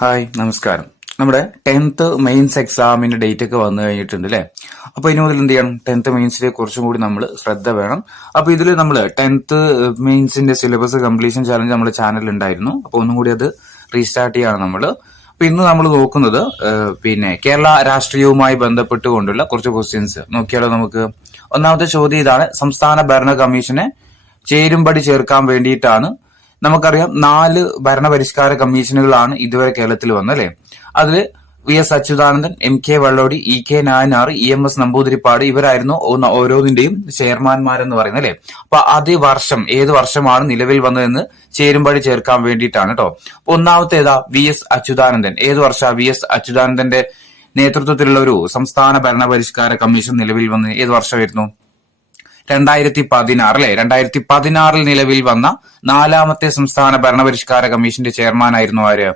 Hi നമസ്കാരം. നമ്മുടെ 10th mains എക്സാമിന്റെ ഡേറ്റ് ഒക്കെ വന്നു കഴിഞ്ഞിട്ടുണ്ട് അല്ലെ. അപ്പൊ ഇനി മുതൽ എന്ത് ചെയ്യണം, 10th മെയിൻസിലെ കുറച്ചും കൂടി നമ്മൾ ശ്രദ്ധ വേണം. അപ്പൊ ഇതിൽ നമ്മൾ 10th മെയിൻസിന്റെ സിലബസ് കംപ്ലീഷൻ ചാലഞ്ച് നമ്മുടെ ചാനലിൽ ഉണ്ടായിരുന്നു. അപ്പൊ ഒന്നും കൂടി അത് റീസ്റ്റാർട്ട് ചെയ്യാണ് നമ്മൾ. അപ്പൊ ഇന്ന് നമ്മൾ നോക്കുന്നത് പിന്നെ കേരള രാഷ്ട്രീയവുമായി ബന്ധപ്പെട്ടുകൊണ്ടുള്ള കുറച്ച് ക്വസ്റ്റ്യൻസ് നോക്കിയാലോ നമുക്ക്. ഒന്നാമത്തെ ചോദ്യം ഇതാണ്: സംസ്ഥാന ഭരണ കമ്മീഷനെ ചേരുംപടി ചേർക്കാൻ വേണ്ടിയിട്ടാണ്. നമുക്കറിയാം 4 ഭരണപരിഷ്കാര കമ്മീഷനുകളാണ് ഇതുവരെ കേരളത്തിൽ വന്നത് അല്ലെ. അതിൽ VS. Achuthanandan, MK. Vellodi, EK. Nayanar, EMS. Namboodiripad ഇവരായിരുന്നു ഓരോന്നിന്റെയും ചെയർമാൻമാരെന്ന് പറയുന്നത് അല്ലെ. അപ്പൊ അത് വർഷം ഏത് വർഷമാണ് നിലവിൽ വന്നതെന്ന് ചേരുംപടി ചേർക്കാൻ വേണ്ടിയിട്ടാണ് കേട്ടോ. അപ്പൊ ഒന്നാമത്തെ ഏതാ? വി.എസ്. അച്യുതാനന്ദൻ. ഏത് വർഷ വി.എസ്. അച്യുതാനന്ദന്റെ നേതൃത്വത്തിലുള്ള ഒരു സംസ്ഥാന ഭരണപരിഷ്കാര കമ്മീഷൻ നിലവിൽ വന്ന് ഏത് വർഷമായിരുന്നു? 2016 അല്ലെ. 2016 നിലവിൽ വന്ന 4ാമത്തെ സംസ്ഥാന ഭരണപരിഷ്കാര കമ്മീഷന്റെ ചെയർമാനായിരുന്നു ആര്?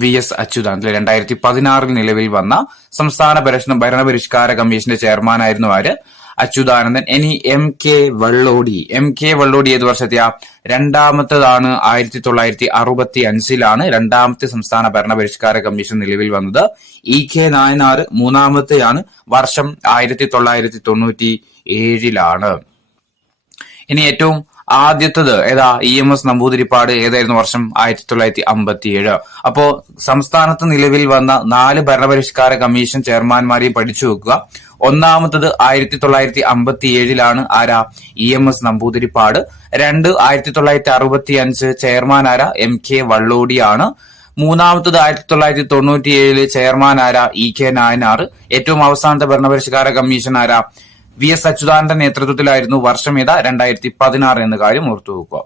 വി.എസ്. അച്യുതാനന്ദൻ. 2016 നിലവിൽ വന്ന സംസ്ഥാന ഭരണപരിഷ്കാര കമ്മീഷന്റെ ചെയർമാനായിരുന്നു ആര്? അച്യുതാനന്ദൻ. ഇനി എം.കെ. വെള്ളോടി. എം.കെ. വെള്ളോടി ഏത് വർഷത്തെയാ? 2ാമത്തേതാണ്. 1965 2ാമത്തെ സംസ്ഥാന ഭരണപരിഷ്കാര കമ്മീഷൻ നിലവിൽ വന്നത്. ഇ.കെ. നായനാർ 3ാമത്തെയാണ്. വർഷം 1997. ഇനി ഏറ്റവും ആദ്യത്തത് ഏതാ? ഇ.എം.എസ്. നമ്പൂതിരിപ്പാട്. ഏതായിരുന്നു വർഷം? 1957. അപ്പോ സംസ്ഥാനത്ത് നിലവിൽ വന്ന 4 ഭരണപരിഷ്കാര കമ്മീഷൻ ചെയർമാൻമാരെയും പഠിച്ചു വെക്കുക. ഒന്നാമത്തത് 1957 ആരാ? ഇ.എം.എസ്. നമ്പൂതിരിപ്പാട്. 1965 ചെയർമാൻ ആരാ? എം.കെ. വള്ളോടിയാണ്. മൂന്നാമത്തത് 1997 ചെയർമാൻ ആരാ? ഇ.കെ. നായനാർ. ഏറ്റവും അവസാനത്തെ ഭരണപരിഷ്കാര കമ്മീഷൻ ആരാ? വി.എസ്. അച്യുതാനന്ദന്റെ നേതൃത്വത്തിലായിരുന്നു. വർഷം ഏതാ? 2016 എന്ന കാര്യം ഓർത്തു വെക്കുക.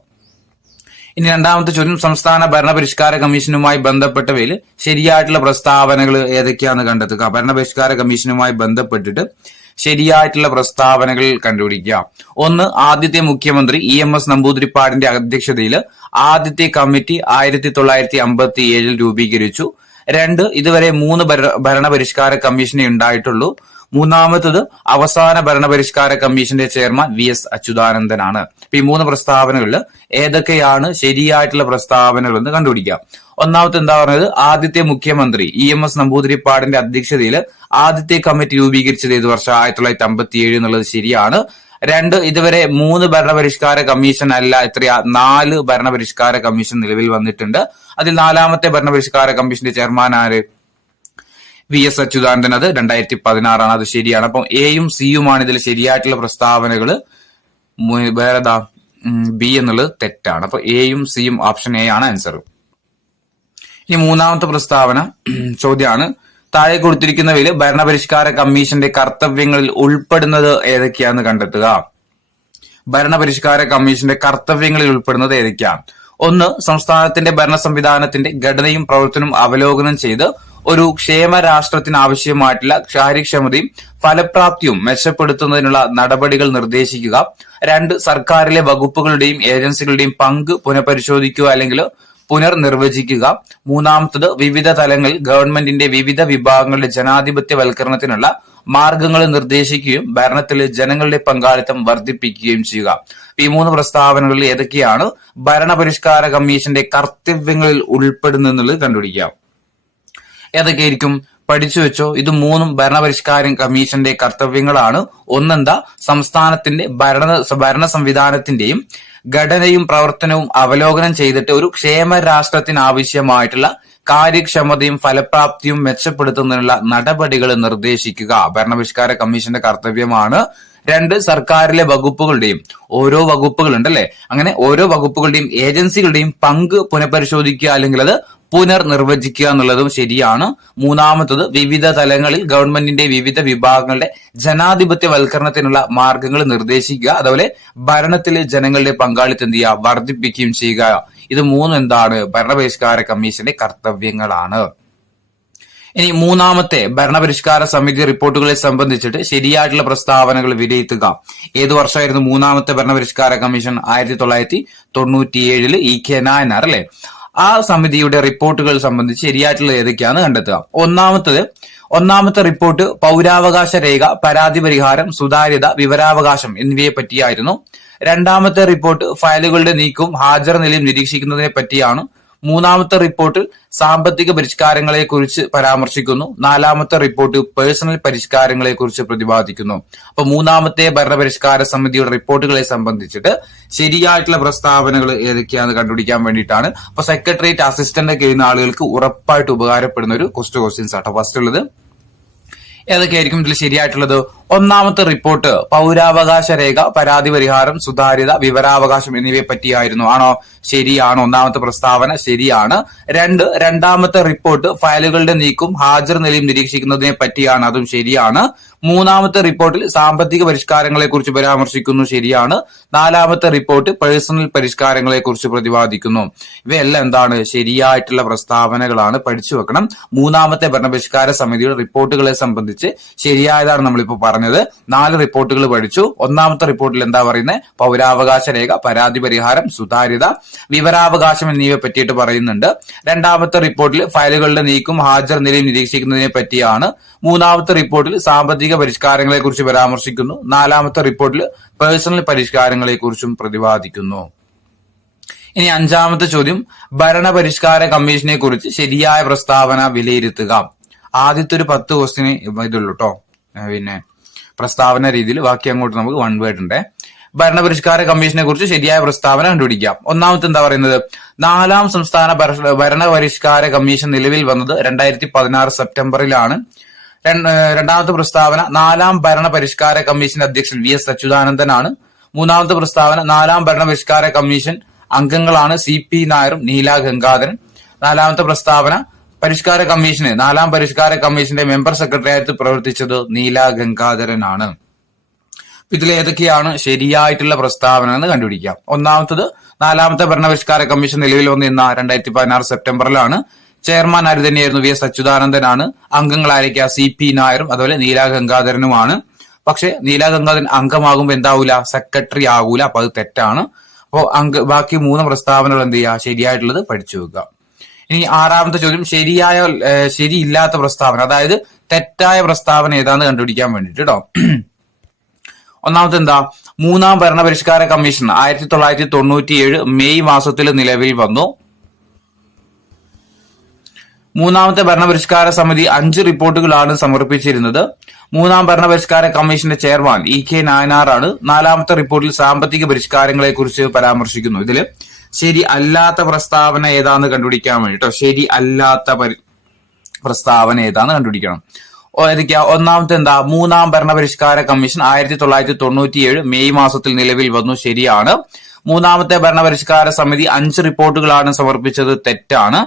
ഇനി രണ്ടാമത്തെ ചോദ്യം: സംസ്ഥാന ഭരണപരിഷ്കാര കമ്മീഷനുമായി ബന്ധപ്പെട്ടവയിൽ ശരിയായിട്ടുള്ള പ്രസ്താവനകൾ ഏതൊക്കെയാണെന്ന് കണ്ടെത്തുക. ഭരണപരിഷ്കാര കമ്മീഷനുമായി ബന്ധപ്പെട്ടിട്ട് ശരിയായിട്ടുള്ള പ്രസ്താവനകൾ കണ്ടുപിടിക്കുക. ഒന്ന്, ആദ്യത്തെ മുഖ്യമന്ത്രി ഇ.എം.എസ്. നമ്പൂതിരിപ്പാടിന്റെ അധ്യക്ഷതയിൽ ആദ്യത്തെ കമ്മിറ്റി 1957 രൂപീകരിച്ചു. 2, ഇതുവരെ 3 ഭരണപരിഷ്കാര കമ്മീഷനെ ഉണ്ടായിട്ടുള്ളൂ. മൂന്നാമത്തത് അവസാന ഭരണപരിഷ്കാര കമ്മീഷന്റെ ചെയർമാൻ വി.എസ്. അച്യുതാനന്ദനാണ്. അപ്പൊ ഈ 3 പ്രസ്താവനകളിൽ ഏതൊക്കെയാണ് ശരിയായിട്ടുള്ള പ്രസ്താവനകൾ എന്ന് കണ്ടുപിടിക്കാം. ഒന്നാമത്തെ എന്താ പറഞ്ഞത്? ആദ്യത്തെ മുഖ്യമന്ത്രി ഇ.എം.എസ്. നമ്പൂതിരിപ്പാടിന്റെ അധ്യക്ഷതയിൽ ആദ്യത്തെ കമ്മിറ്റി രൂപീകരിച്ചത് ഏത് വർഷം? 1957 എന്നുള്ളത് ശരിയാണ്. 2, ഇതുവരെ 3 ഭരണപരിഷ്കാര കമ്മീഷൻ അല്ല, എത്രയാ? 4 ഭരണപരിഷ്കാര കമ്മീഷൻ നിലവിൽ വന്നിട്ടുണ്ട്. അതിൽ 4ാമത്തെ ഭരണപരിഷ്കാര കമ്മീഷന്റെ ചെയർമാൻ ആര്? വി.എസ്. അച്യുതാനന്ദൻ. അത് 2016 അത് ശരിയാണ്. അപ്പം എയും സിയുമാണ് ഇതിൽ ശരിയായിട്ടുള്ള പ്രസ്താവനകൾ. വേറെതാ? ബി എന്നുള്ളത് തെറ്റാണ്. അപ്പൊ എയും സിയും ഓപ്ഷൻ എ ആണ് ആൻസർ. ഇനി മൂന്നാമത്തെ പ്രസ്താവന ചോദ്യമാണ്: താഴെ കൊടുത്തിരിക്കുന്നവയിൽ ഭരണപരിഷ്കാര കമ്മീഷന്റെ കർത്തവ്യങ്ങളിൽ ഉൾപ്പെടുന്നത് ഏതൊക്കെയാന്ന് കണ്ടെത്തുക. ഭരണപരിഷ്കാര കമ്മീഷന്റെ കർത്തവ്യങ്ങളിൽ ഉൾപ്പെടുന്നത് ഏതൊക്കെയാണ്? 1, സംസ്ഥാനത്തിന്റെ ഭരണ സംവിധാനത്തിന്റെ ഘടനയും പ്രവർത്തനവും അവലോകനം ചെയ്ത് ഒരു ക്ഷേമ രാഷ്ട്രത്തിന് ആവശ്യമായിട്ടുള്ള കാര്യക്ഷമതയും ഫലപ്രാപ്തിയും മെച്ചപ്പെടുത്തുന്നതിനുള്ള നടപടികൾ നിർദ്ദേശിക്കുക. 2, സർക്കാരിലെ വകുപ്പുകളുടെയും ഏജൻസികളുടെയും പങ്ക് പുനഃപരിശോധിക്കുക അല്ലെങ്കിൽ പുനർനിർവചിക്കുക. മൂന്നാമത്തത്, വിവിധ തലങ്ങളിൽ ഗവൺമെന്റിന്റെ വിവിധ വിഭാഗങ്ങളുടെ ജനാധിപത്യവൽക്കരണത്തിനുള്ള മാർഗങ്ങൾ നിർദ്ദേശിക്കുകയും ഭരണത്തിൽ ജനങ്ങളുടെ പങ്കാളിത്തം വർദ്ധിപ്പിക്കുകയും ചെയ്യുക. ഈ 3 പ്രസ്താവനകളിൽ ഏതൊക്കെയാണ് ഭരണപരിഷ്കാര കമ്മീഷന്റെ കർത്തവ്യങ്ങളിൽ ഉൾപ്പെടുന്നെന്നുള്ളത് കണ്ടുപിടിക്കാം. ഏതൊക്കെയായിരിക്കും? പഠിച്ചു വെച്ചോ. ഇത് 3 ഭരണപരിഷ്കാര കമ്മീഷന്റെ കർത്തവ്യങ്ങളാണ്. ഒന്നെന്താ? സംസ്ഥാനത്തിന്റെ ഭരണ സംവിധാനത്തിന്റെയും ഘടനയും പ്രവർത്തനവും അവലോകനം ചെയ്തിട്ട് ഒരു ക്ഷേമ രാഷ്ട്രത്തിന് ആവശ്യമായിട്ടുള്ള കാര്യക്ഷമതയും ഫലപ്രാപ്തിയും മെച്ചപ്പെടുത്തുന്നതിനുള്ള നടപടികൾ നിർദ്ദേശിക്കുക. ഭരണപരിഷ്കാര കമ്മീഷന്റെ കർത്തവ്യമാണ്. 2, സർക്കാരിലെ വകുപ്പുകളുടെയും ഓരോ വകുപ്പുകളുണ്ടല്ലേ, അങ്ങനെ ഓരോ വകുപ്പുകളുടെയും ഏജൻസികളുടെയും പങ്ക് പുനഃപരിശോധിക്കുക അല്ലെങ്കിൽ അത് പുനർനിർവചിക്കുക എന്നുള്ളതും ശരിയാണ്. മൂന്നാമത്തത്, വിവിധ തലങ്ങളിൽ ഗവൺമെന്റിന്റെ വിവിധ വിഭാഗങ്ങളുടെ ജനാധിപത്യവൽക്കരണത്തിനുള്ള മാർഗങ്ങൾ നിർദ്ദേശിക്കുക. അതുപോലെ ഭരണത്തിൽ ജനങ്ങളുടെ പങ്കാളിത്തം എന്ത് ചെയ്യുക? വർദ്ധിപ്പിക്കുകയും ചെയ്യുക. ഇത് 3 എന്താണ്? ഭരണപരിഷ്കാര കമ്മീഷന്റെ കർത്തവ്യങ്ങളാണ്. ഇനി മൂന്നാമത്തെ, ഭരണപരിഷ്കാര സമിതി റിപ്പോർട്ടുകളെ സംബന്ധിച്ചിട്ട് ശരിയായിട്ടുള്ള പ്രസ്താവനകൾ വിലയിരുത്തുക. ഏത് വർഷമായിരുന്നു മൂന്നാമത്തെ ഭരണപരിഷ്കാര കമ്മീഷൻ? 1997 ഇ.കെ. നായനാർ അല്ലെ. ആ സമിതിയുടെ റിപ്പോർട്ടുകൾ സംബന്ധിച്ച് ശരിയായിട്ടുള്ള ഏതൊക്കെയാണ് കണ്ടെത്തുക. ഒന്നാമത്തെ റിപ്പോർട്ട് പൗരാവകാശ രേഖ, പരാതി പരിഹാരം, സുതാര്യത, വിവരാവകാശം എന്നിവയെ പറ്റിയായിരുന്നു. രണ്ടാമത്തെ റിപ്പോർട്ട് ഫയലുകളുടെ നീക്കവും ഹാജർ നിലയും നിരീക്ഷിക്കുന്നതിനെ പറ്റിയാണ്. മൂന്നാമത്തെ റിപ്പോർട്ടിൽ സാമ്പത്തിക പരിഷ്കാരങ്ങളെ കുറിച്ച് പരാമർശിക്കുന്നു. നാലാമത്തെ റിപ്പോർട്ട് പേഴ്സണൽ പരിഷ്കാരങ്ങളെ കുറിച്ച് പ്രതിപാദിക്കുന്നു. അപ്പൊ മൂന്നാമത്തെ ഭരണപരിഷ്കാര സമിതിയുടെ റിപ്പോർട്ടുകളെ സംബന്ധിച്ചിട്ട് ശരിയായിട്ടുള്ള പ്രസ്താവനകൾ ഏതൊക്കെയാണെന്ന് കണ്ടുപിടിക്കാൻ വേണ്ടിയിട്ടാണ്. അപ്പൊ സെക്രട്ടേറിയറ്റ് അസിസ്റ്റന്റ് ഒക്കെ ചെയ്യുന്ന ആളുകൾക്ക് ഉറപ്പായിട്ട് ഉപകാരപ്പെടുന്ന ഒരു ക്വസ്റ്റ്യൻസ് ആട്ടോ. ഫസ്റ്റ് ഉള്ളത് ഏതൊക്കെയായിരിക്കും ഇതിൽ ശരിയായിട്ടുള്ളത്? ഒന്നാമത്തെ റിപ്പോർട്ട് പൗരാവകാശ രേഖ, പരാതി പരിഹാരം, സുതാര്യത, വിവരാവകാശം എന്നിവയെ പറ്റിയായിരുന്നു. ആണോ? ശരിയാണ്. ഒന്നാമത്തെ പ്രസ്താവന ശരിയാണ്. രണ്ടാമത്തെ റിപ്പോർട്ട് ഫയലുകളുടെ നീക്കും ഹാജർ നിലയും നിരീക്ഷിക്കുന്നതിനെ പറ്റിയാണ്. അതും ശരിയാണ്. മൂന്നാമത്തെ റിപ്പോർട്ടിൽ സാമ്പത്തിക പരിഷ്കാരങ്ങളെ കുറിച്ച് പരാമർശിക്കുന്നു. ശരിയാണ്. നാലാമത്തെ റിപ്പോർട്ട് പേഴ്സണൽ പരിഷ്കാരങ്ങളെ കുറിച്ച് പ്രതിപാദിക്കുന്നു. ഇവയെല്ലാം എന്താണ്? ശരിയായിട്ടുള്ള പ്രസ്താവനകളാണ്. പഠിച്ചു വെക്കണം. മൂന്നാമത്തെ ഭരണപരിഷ്കാര സമിതിയുടെ റിപ്പോർട്ടുകളെ സംബന്ധിച്ച് ശരിയായതാണ് നമ്മളിപ്പോ പറഞ്ഞത്. 4 റിപ്പോർട്ടുകൾ പഠിച്ചു. ഒന്നാമത്തെ റിപ്പോർട്ടിൽ എന്താ പറയുന്നത്? പൗരാവകാശ രേഖ, പരാതി പരിഹാരം, സുതാര്യത, വിവരാവകാശം എന്നിവയെ പറ്റിയിട്ട് പറയുന്നുണ്ട്. രണ്ടാമത്തെ റിപ്പോർട്ടിൽ ഫയലുകളുടെ നീക്കും ഹാജർ നിലയും നിരീക്ഷിക്കുന്നതിനെ പറ്റിയാണ്. മൂന്നാമത്തെ റിപ്പോർട്ടിൽ സാമ്പത്തിക പരിഷ്കാരങ്ങളെ കുറിച്ച് പരാമർശിക്കുന്നു. നാലാമത്തെ റിപ്പോർട്ടിൽ പേഴ്സണൽ പരിഷ്കാരങ്ങളെ കുറിച്ചും പ്രതിപാദിക്കുന്നു. ഇനി അഞ്ചാമത്തെ ചോദ്യം, ഭരണപരിഷ്കാര കമ്മീഷനെ കുറിച്ച് ശരിയായ പ്രസ്താവന വിലയിരുത്തുക. ആദ്യത്തെ ഒരു 10 ക്വസ്റ്റിന് ഇതുള്ളൂ കേട്ടോ. പിന്നെ പ്രസ്താവന രീതിയിൽ ബാക്കി അങ്ങോട്ട് നമുക്ക് 1 വേർഡ് ഉണ്ട്. ഭരണപരിഷ്കാര കമ്മീഷനെ കുറിച്ച് ശരിയായ പ്രസ്താവന കണ്ടുപിടിക്കാം. ഒന്നാമത്തെ എന്താ പറയുന്നത്? 4ാം സംസ്ഥാന ഭരണപരിഷ്കാര കമ്മീഷൻ നിലവിൽ വന്നത് 2016 സെപ്റ്റംബറിലാണ്. രണ്ടാമത്തെ പ്രസ്താവന 4ാം ഭരണപരിഷ്കാര കമ്മീഷൻ അധ്യക്ഷൻ VS അച്യുതാനന്ദനാണ്. മൂന്നാമത്തെ പ്രസ്താവന 4ാം ഭരണപരിഷ്കാര കമ്മീഷൻ അംഗങ്ങളാണ് CP നായരും നീല ഗംഗാധരൻ. നാലാമത്തെ പ്രസ്താവന 4ാം പരിഷ്കാര കമ്മീഷന്റെ മെമ്പർ സെക്രട്ടറിയായിട്ട് പ്രവർത്തിച്ചത് നീല ഗംഗാധരനാണ്. ഇതിൽ ഏതൊക്കെയാണ് ശരിയായിട്ടുള്ള പ്രസ്താവന എന്ന് കണ്ടുപിടിക്കാം. ഒന്നാമത്തത് 4ാമത്തെ ഭരണപരിഷ്കാര കമ്മീഷൻ നിലവിൽ വന്നിരുന്ന 2016 സെപ്റ്റംബറിലാണ്. ചെയർമാൻ ആര് തന്നെയായിരുന്നു? VS അച്യുതാനന്ദനാണ്. അംഗങ്ങളായിരിക്കുക CP നായരും അതുപോലെ നീല ഗംഗാധരനുമാണ്. പക്ഷെ നീല ഗംഗാധരൻ അംഗമാകുമ്പോൾ എന്താവൂല? സെക്രട്ടറി ആകൂല. അപ്പൊ അത് തെറ്റാണ്. അപ്പോ ബാക്കി 3 പ്രസ്താവനകൾ എന്ത് ചെയ്യുക? ശരിയായിട്ടുള്ളത് പഠിച്ചു വെക്കുക. ഇനി 6ാമത്തെ ചോദ്യം, ശരിയില്ലാത്ത പ്രസ്താവന, അതായത് തെറ്റായ പ്രസ്താവന ഏതാന്ന് കണ്ടുപിടിക്കാൻ വേണ്ടിട്ട് കേട്ടോ. ഒന്നാമത്തെ എന്താ? 3ാം ഭരണപരിഷ്കാര കമ്മീഷൻ 1997 മെയ് മാസത്തിൽ നിലവിൽ വന്നു. 3ാമത്തെ ഭരണപരിഷ്കാര സമിതി 5 റിപ്പോർട്ടുകളാണ് സമർപ്പിച്ചിരുന്നത്. 3ാം ഭരണപരിഷ്കാര കമ്മീഷന്റെ ചെയർമാൻ EK നായനാർ ആണ്. 4ാമത്തെ റിപ്പോർട്ടിൽ സാമ്പത്തിക പരിഷ്കാരങ്ങളെ കുറിച്ച് പരാമർശിക്കുന്നു. ഇതില് ശരി അല്ലാത്ത പ്രസ്താവന ഏതാന്ന് കണ്ടുപിടിക്കാൻ വേണ്ടിട്ടോ. ശരി അല്ലാത്ത പ്രസ്താവന ഏതാന്ന് കണ്ടുപിടിക്കണം. ഏതൊക്കെയാ? ഒന്നാമത്തെ എന്താ? 3ാം ഭരണപരിഷ്കാര കമ്മീഷൻ 1997 മെയ് മാസത്തിൽ നിലവിൽ വന്നു. ശരിയാണ്. 3ാമത്തെ ഭരണപരിഷ്കാര സമിതി 5 റിപ്പോർട്ടുകളാണ് സമർപ്പിച്ചത്. തെറ്റാണ്.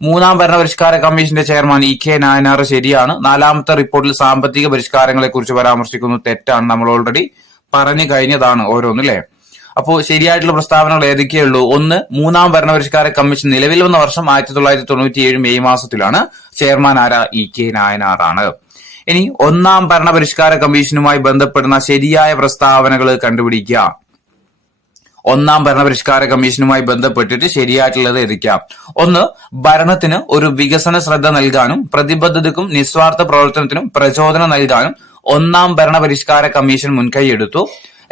3ാം ഭരണപരിഷ്കാര കമ്മീഷന്റെ ചെയർമാൻ EK നായനാർ. ശരിയാണ്. 4ാമത്തെ റിപ്പോർട്ടിൽ സാമ്പത്തിക പരിഷ്കാരങ്ങളെ കുറിച്ച് പരാമർശിക്കുന്നു. തെറ്റാണ്. നമ്മൾ ഓൾറെഡി പറഞ്ഞു കഴിഞ്ഞതാണ് ഓരോന്നല്ലേ. അപ്പോ ശരിയായിട്ടുള്ള പ്രസ്താവനകൾ ഏതൊക്കെയുള്ളൂ? ഒന്ന്, 3ാം ഭരണപരിഷ്കാര കമ്മീഷൻ നിലവിൽ വന്ന വർഷം 1997 മെയ് മാസത്തിലാണ്. ചെയർമാൻ ആരാ? EK നായനാർ ആണ്. ഇനി 1ാം ഭരണപരിഷ്കാര കമ്മീഷനുമായി ബന്ധപ്പെടുന്ന ശരിയായ പ്രസ്താവനകൾ കണ്ടുപിടിക്കുക. 1ാം ഭരണപരിഷ്കാര കമ്മീഷനുമായി ബന്ധപ്പെട്ടിട്ട് ശരിയായിട്ടുള്ളത് ഏതൊക്കെയാ? ഒന്ന്, ഭരണത്തിന് ഒരു വികസന ശ്രദ്ധ നൽകാനും പ്രതിബദ്ധതയ്ക്കും നിസ്വാർത്ഥ പ്രവർത്തനത്തിനും പ്രചോദനം നൽകാനും 1ാം ഭരണപരിഷ്കാര കമ്മീഷൻ മുൻകൈയെടുത്തു.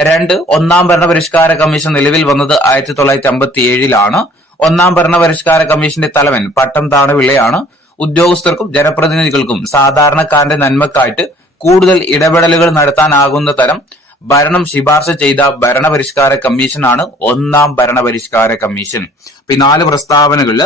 2, 1ാം ഭരണപരിഷ്കാര കമ്മീഷൻ നിലവിൽ വന്നത് 1957 1ാം ഭരണപരിഷ്കാര കമ്മീഷന്റെ തലവൻ പട്ടം താണുപിള്ളയാണ്. ഉദ്യോഗസ്ഥർക്കും ജനപ്രതിനിധികൾക്കും സാധാരണക്കാരന്റെ നന്മക്കായിട്ട് കൂടുതൽ ഇടപെടലുകൾ നടത്താനാകുന്ന തരം ഭരണം ശുപാർശ ചെയ്ത ഭരണപരിഷ്കാര കമ്മീഷനാണ് 1ാം ഭരണപരിഷ്കാര കമ്മീഷൻ. ഈ 4 പ്രസ്താവനകളിൽ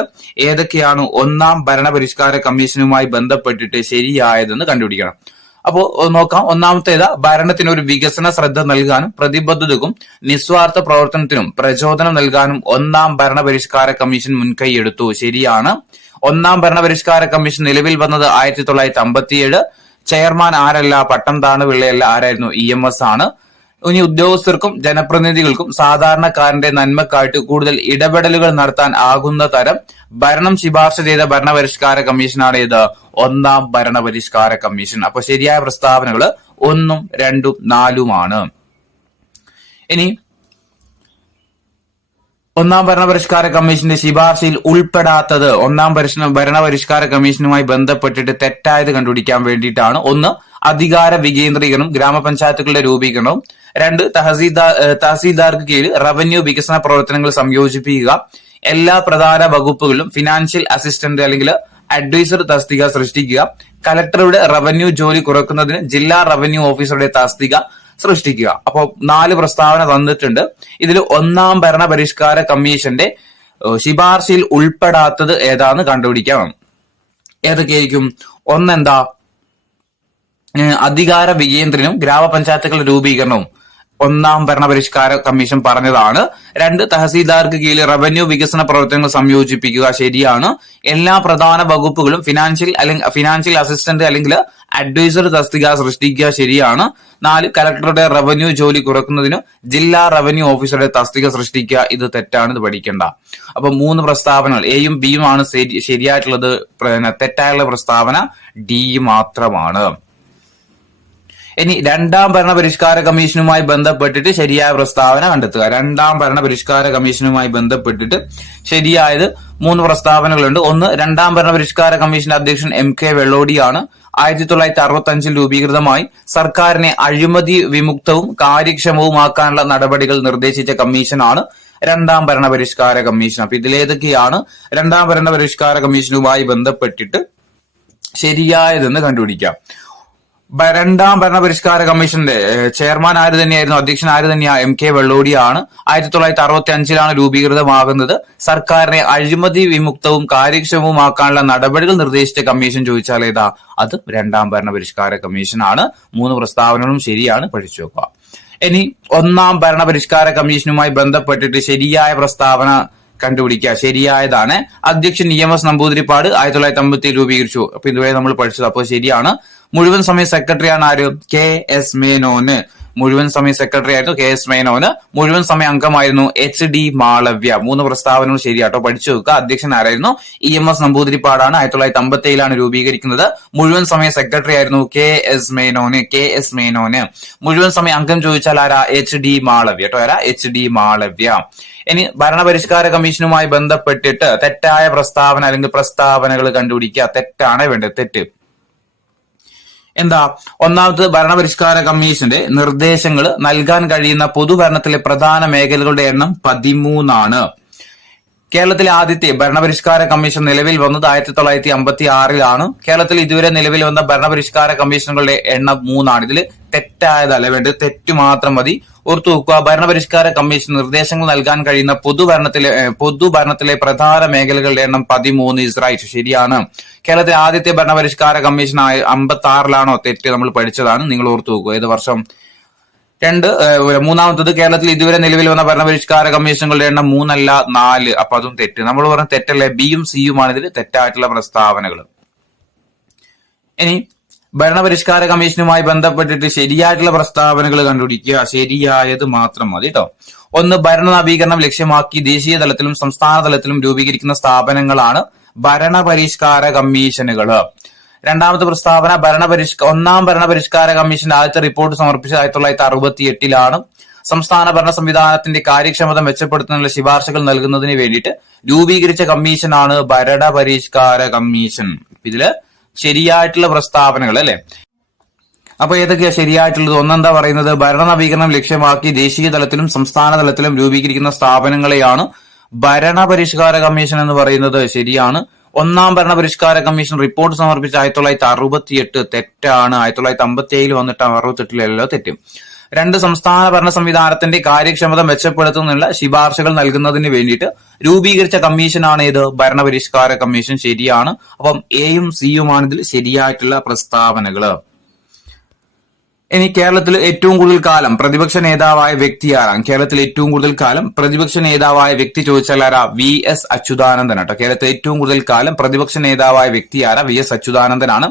ഏതൊക്കെയാണ് 1ാം ഭരണപരിഷ്കാര കമ്മീഷനുമായി ബന്ധപ്പെട്ടിട്ട് ശരിയായതെന്ന് കണ്ടുപിടിക്കണം. അപ്പോ നോക്കാം. ഒന്നാമത്തേത്, ഭരണത്തിന് ഒരു വികസന ശ്രദ്ധ നൽകാനും പ്രതിബദ്ധതക്കും നിസ്വാർത്ഥ പ്രവർത്തനത്തിനും പ്രചോദനം നൽകാനും 1ാം ഭരണപരിഷ്കാര കമ്മീഷൻ മുൻകൈയെടുത്തു. ശരിയാണ്. 1ാം ഭരണപരിഷ്കാര കമ്മീഷൻ നിലവിൽ വന്നത് 1957. ചെയർമാൻ ആരല്ല? പട്ടം താണുപിള്ളയല്ല. ആരായിരുന്നു? EMS ആണ്. ഇനി ഉദ്യോഗസ്ഥർക്കും ജനപ്രതിനിധികൾക്കും സാധാരണക്കാരന്റെ നന്മക്കായിട്ട് കൂടുതൽ ഇടപെടലുകൾ നടത്താൻ ആകുന്ന തരം ഭരണം ശുപാർശ ചെയ്ത ഭരണപരിഷ്കാര കമ്മീഷനാണ് ഏത്? 1ാം ഭരണപരിഷ്കാര കമ്മീഷൻ. അപ്പൊ ശരിയായ പ്രസ്താവനകൾ 1, 2, 4 ഇനി 1ാം ഭരണപരിഷ്കാര കമ്മീഷന്റെ ശുപാർശയിൽ ഉൾപ്പെടാത്തത് 1ാം ഭരണപരിഷ്കാര കമ്മീഷനുമായി ബന്ധപ്പെട്ടിട്ട് തെറ്റായത് കണ്ടുപിടിക്കാൻ വേണ്ടിയിട്ടാണ്. 1, അധികാര വികേന്ദ്രീകരണം, ഗ്രാമപഞ്ചായത്തുകളുടെ രൂപീകരണവും. 2, തഹസീൽദാർക്ക് കീഴിൽ റവന്യൂ വികസന പ്രവർത്തനങ്ങൾ സംയോജിപ്പിക്കുക. എല്ലാ പ്രധാന വകുപ്പുകളിലും ഫിനാൻഷ്യൽ അസിസ്റ്റന്റ് അല്ലെങ്കിൽ അഡ്വൈസർ തസ്തിക സൃഷ്ടിക്കുക. കലക്ടറുടെ റവന്യൂ ജോലി കുറക്കുന്നതിന് ജില്ലാ റവന്യൂ ഓഫീസറുടെ തസ്തിക സൃഷ്ടിക്കുക. അപ്പോൾ 4 പ്രസ്താവന തന്നിട്ടുണ്ട്. ഇതിൽ ഒന്നാം ഭരണപരിഷ്കാര കമ്മീഷന്റെ ശുപാർശയിൽ ഉൾപ്പെടാത്തത് ഏതാന്ന് കണ്ടുപിടിക്കാം. ഏതൊക്കെയായിരിക്കും? ഒന്നെന്താ? അധികാര വികേന്ദ്രനും ഗ്രാമപഞ്ചായത്തുകളുടെ രൂപീകരണവും ഒന്നാം ഭരണപരിഷ്കാര കമ്മീഷൻ പറഞ്ഞതാണ്. 2, തഹസീൽദാർക്ക് കീഴിൽ റവന്യൂ വികസന പ്രവർത്തനങ്ങൾ സംയോജിപ്പിക്കുക. ശരിയാണ്. എല്ലാ പ്രധാന വകുപ്പുകളും ഫിനാൻഷ്യൽ അസിസ്റ്റന്റ് അല്ലെങ്കിൽ അഡ്വൈസർ തസ്തിക സൃഷ്ടിക്കുക. ശരിയാണ്. 4, കലക്ടറുടെ റവന്യൂ ജോലി കുറക്കുന്നതിന് ജില്ലാ റവന്യൂ ഓഫീസറുടെ തസ്തിക സൃഷ്ടിക്കുക. ഇത് തെറ്റാണ്, ഇത് പഠിക്കണ്ട. അപ്പൊ 3 പ്രസ്താവനകൾ എയും ബിയും ആണ് ശരിയായിട്ടുള്ളത്. തെറ്റായുള്ള പ്രസ്താവന ഡി മാത്രമാണ്. ഇനി രണ്ടാം ഭരണപരിഷ്കാര കമ്മീഷനുമായി ബന്ധപ്പെട്ടിട്ട് ശരിയായ പ്രസ്താവന കണ്ടെത്തുക. രണ്ടാം ഭരണപരിഷ്കാര കമ്മീഷനുമായി ബന്ധപ്പെട്ടിട്ട് ശരിയായത് 3 പ്രസ്താവനകളുണ്ട്. ഒന്ന്, രണ്ടാം ഭരണപരിഷ്കാര കമ്മീഷന്റെ അധ്യക്ഷൻ MK വെള്ളോടിയാണ്. 1965 രൂപീകൃതമായി സർക്കാരിനെ അഴിമതി വിമുക്തവും കാര്യക്ഷമവുമാക്കാനുള്ള നടപടികൾ നിർദ്ദേശിച്ച കമ്മീഷനാണ് രണ്ടാം ഭരണപരിഷ്കാര കമ്മീഷൻ. അപ്പൊ ഇതിലേതൊക്കെയാണ് രണ്ടാം ഭരണപരിഷ്കാര കമ്മീഷനുമായി ബന്ധപ്പെട്ടിട്ട് ശരിയായതെന്ന് കണ്ടുപിടിക്കാം. രണ്ടാം ഭരണപരിഷ്കാര കമ്മീഷന്റെ ചെയർമാൻ ആര് തന്നെയായിരുന്നു? അധ്യക്ഷൻ ആര് തന്നെയാ? MK വെള്ളോടിയാണ്. 1965 രൂപീകൃതമാകുന്നത്. സർക്കാരിനെ അഴിമതി വിമുക്തവും കാര്യക്ഷമവുമാക്കാനുള്ള നടപടികൾ നിർദ്ദേശിച്ച കമ്മീഷൻ ചോദിച്ചാൽ ഏതാ? അത് രണ്ടാം ഭരണപരിഷ്കാര കമ്മീഷനാണ്. 3 പ്രസ്താവനകളും ശരിയാണ്, പഠിച്ചു വെക്കുക. ഇനി ഒന്നാം ഭരണപരിഷ്കാര കമ്മീഷനുമായി ബന്ധപ്പെട്ടിട്ട് ശരിയായ പ്രസ്താവന കണ്ടുപിടിക്കുക. ശരിയായതാണ്. അധ്യക്ഷൻ EMS നമ്പൂതിരിപ്പാട് 1957 രൂപീകരിച്ചു. അപ്പൊ ഇതുവരെ നമ്മൾ പഠിച്ചത്. അപ്പോൾ ശരിയാണ്. മുഴുവൻ സമയ സെക്രട്ടറിയാണ് ആര്? KS മേനോന്. മുഴുവൻ സമയ സെക്രട്ടറി ആയിരുന്നു KS മേനോന്. മുഴുവൻ സമയ അംഗമായിരുന്നു HD മാളവ്യ. 3 പ്രസ്താവനകൾ ശരിയാട്ടോ, പഠിച്ചു വെക്കുക. അധ്യക്ഷൻ ആരായിരുന്നു? EMS നമ്പൂതിരിപ്പാടാണ്. 1957 രൂപീകരിക്കുന്നത്. മുഴുവൻ സമയ സെക്രട്ടറി ആയിരുന്നു KS മേനോന്. മുഴുവൻ സമയ അംഗം ചോദിച്ചാൽ ആരാ? HD മാളവ്യ കേട്ടോ. ആരാ? HD മാളവ്യ. ഇനി ഭരണപരിഷ്കാര കമ്മീഷനുമായി ബന്ധപ്പെട്ടിട്ട് തെറ്റായ പ്രസ്താവന അല്ലെങ്കിൽ പ്രസ്താവനകൾ കണ്ടുപിടിക്കുക. തെറ്റാണ് വേണ്ടത്. തെറ്റ് എന്താ? ഒന്നാമത്, ഭരണപരിഷ്കാര കമ്മീഷന്റെ നിർദ്ദേശങ്ങൾ നൽകാൻ കഴിയുന്ന പൊതുഭരണത്തിലെ പ്രധാന മേഖലകളുടെ എണ്ണം 13 കേരളത്തിലെ ആദ്യത്തെ ഭരണപരിഷ്കാര കമ്മീഷൻ നിലവിൽ വന്നത് 1956 കേരളത്തിൽ ഇതുവരെ നിലവിൽ വന്ന ഭരണപരിഷ്കാര കമ്മീഷനുകളുടെ എണ്ണം 3 ഇതിൽ തെറ്റായതല്ല വേണ്ടത്. തെറ്റ് മാത്രം മതി. ഓർത്തു വെക്കുക. ഭരണപരിഷ്കാര കമ്മീഷൻ നിർദ്ദേശങ്ങൾ നൽകാൻ കഴിയുന്ന പൊതുഭരണത്തിലെ പ്രധാന മേഖലകളുടെ എണ്ണം 13 ഇസ് റൈറ്റ്. ശരിയാണ്. കേരളത്തിലെ ആദ്യത്തെ ഭരണപരിഷ്കാര കമ്മീഷൻ 56 തെറ്റ് നമ്മൾ പഠിച്ചതാണ്. നിങ്ങൾ ഓർത്തു വെക്കുക. ഏത് വർഷം? 2. മൂന്നാമത്തത്, കേരളത്തിൽ ഇതുവരെ നിലവിൽ വന്ന ഭരണപരിഷ്കാര കമ്മീഷനുകളുടെ എണ്ണം 3 അല്ല 4. അപ്പൊ അതും തെറ്റ്. നമ്മൾ പറഞ്ഞ തെറ്റല്ലേ? ബിയും സിയുമാണ് ഇതിൽ തെറ്റായിട്ടുള്ള പ്രസ്താവനകൾ. ഇനി ഭരണപരിഷ്കാര കമ്മീഷനുമായി ബന്ധപ്പെട്ടിട്ട് ശരിയായിട്ടുള്ള പ്രസ്താവനകൾ കണ്ടുപിടിക്കുക. ശരിയായത് മാത്രം മതി കേട്ടോ. 1, ഭരണ നവീകരണം ലക്ഷ്യമാക്കി ദേശീയ തലത്തിലും സംസ്ഥാന തലത്തിലും രൂപീകരിക്കുന്ന സ്ഥാപനങ്ങളാണ് ഭരണപരിഷ്കാര കമ്മീഷനുകൾ. രണ്ടാമത്തെ പ്രസ്താവന, ഒന്നാം ഭരണപരിഷ്കാര കമ്മീഷന്റെ ആദ്യത്തെ റിപ്പോർട്ട് സമർപ്പിച്ചത് 1968 സംസ്ഥാന ഭരണ സംവിധാനത്തിന്റെ കാര്യക്ഷമത മെച്ചപ്പെടുത്തുന്നതിനുള്ള ശുപാർശകൾ നൽകുന്നതിന് വേണ്ടിയിട്ട് രൂപീകരിച്ച കമ്മീഷനാണ് ഭരണപരിഷ്കാര കമ്മീഷൻ. ഇതില് ശരിയായിട്ടുള്ള പ്രസ്താവനകൾ അല്ലെ. അപ്പൊ ഏതൊക്കെയാ ശരിയായിട്ടുള്ളത്? ഒന്നെന്താ പറയുന്നത്? ഭരണ നവീകരണം ലക്ഷ്യമാക്കി ദേശീയ തലത്തിലും സംസ്ഥാന തലത്തിലും രൂപീകരിക്കുന്ന സ്ഥാപനങ്ങളെയാണ് ഭരണപരിഷ്കാര കമ്മീഷൻ എന്ന് പറയുന്നത്. ശരിയാണ്. ഒന്നാം ഭരണപരിഷ്കാര കമ്മീഷൻ റിപ്പോർട്ട് സമർപ്പിച്ച 1968 തെറ്റാണ്. 1957 വന്നിട്ട് 68 തെറ്റ്. 2, സംസ്ഥാന ഭരണ സംവിധാനത്തിന്റെ കാര്യക്ഷമത മെച്ചപ്പെടുത്തുന്നതിനുള്ള ശുപാർശകൾ നൽകുന്നതിന് വേണ്ടിയിട്ട് രൂപീകരിച്ച കമ്മീഷനാണ് ഇത് ഭരണപരിഷ്കാര കമ്മീഷൻ. ശരിയാണ്. അപ്പം എയും സിയുമാണ് ഇതിൽ ശരിയായിട്ടുള്ള പ്രസ്താവനകള്. ഇനി കേരളത്തിൽ ഏറ്റവും കൂടുതൽ കാലം പ്രതിപക്ഷ നേതാവായ വ്യക്തി ആരാണ്? കേരളത്തിൽ ഏറ്റവും കൂടുതൽ കാലം പ്രതിപക്ഷ നേതാവായ വ്യക്തി ചോദിച്ചാൽ ആരാ? VS അച്യുതാനന്ദൻ കേട്ടോ. കേരളത്തിൽ ഏറ്റവും കൂടുതൽ കാലം പ്രതിപക്ഷ നേതാവായ വ്യക്തി ആരാ? VS അച്യുതാനന്ദനാണ്.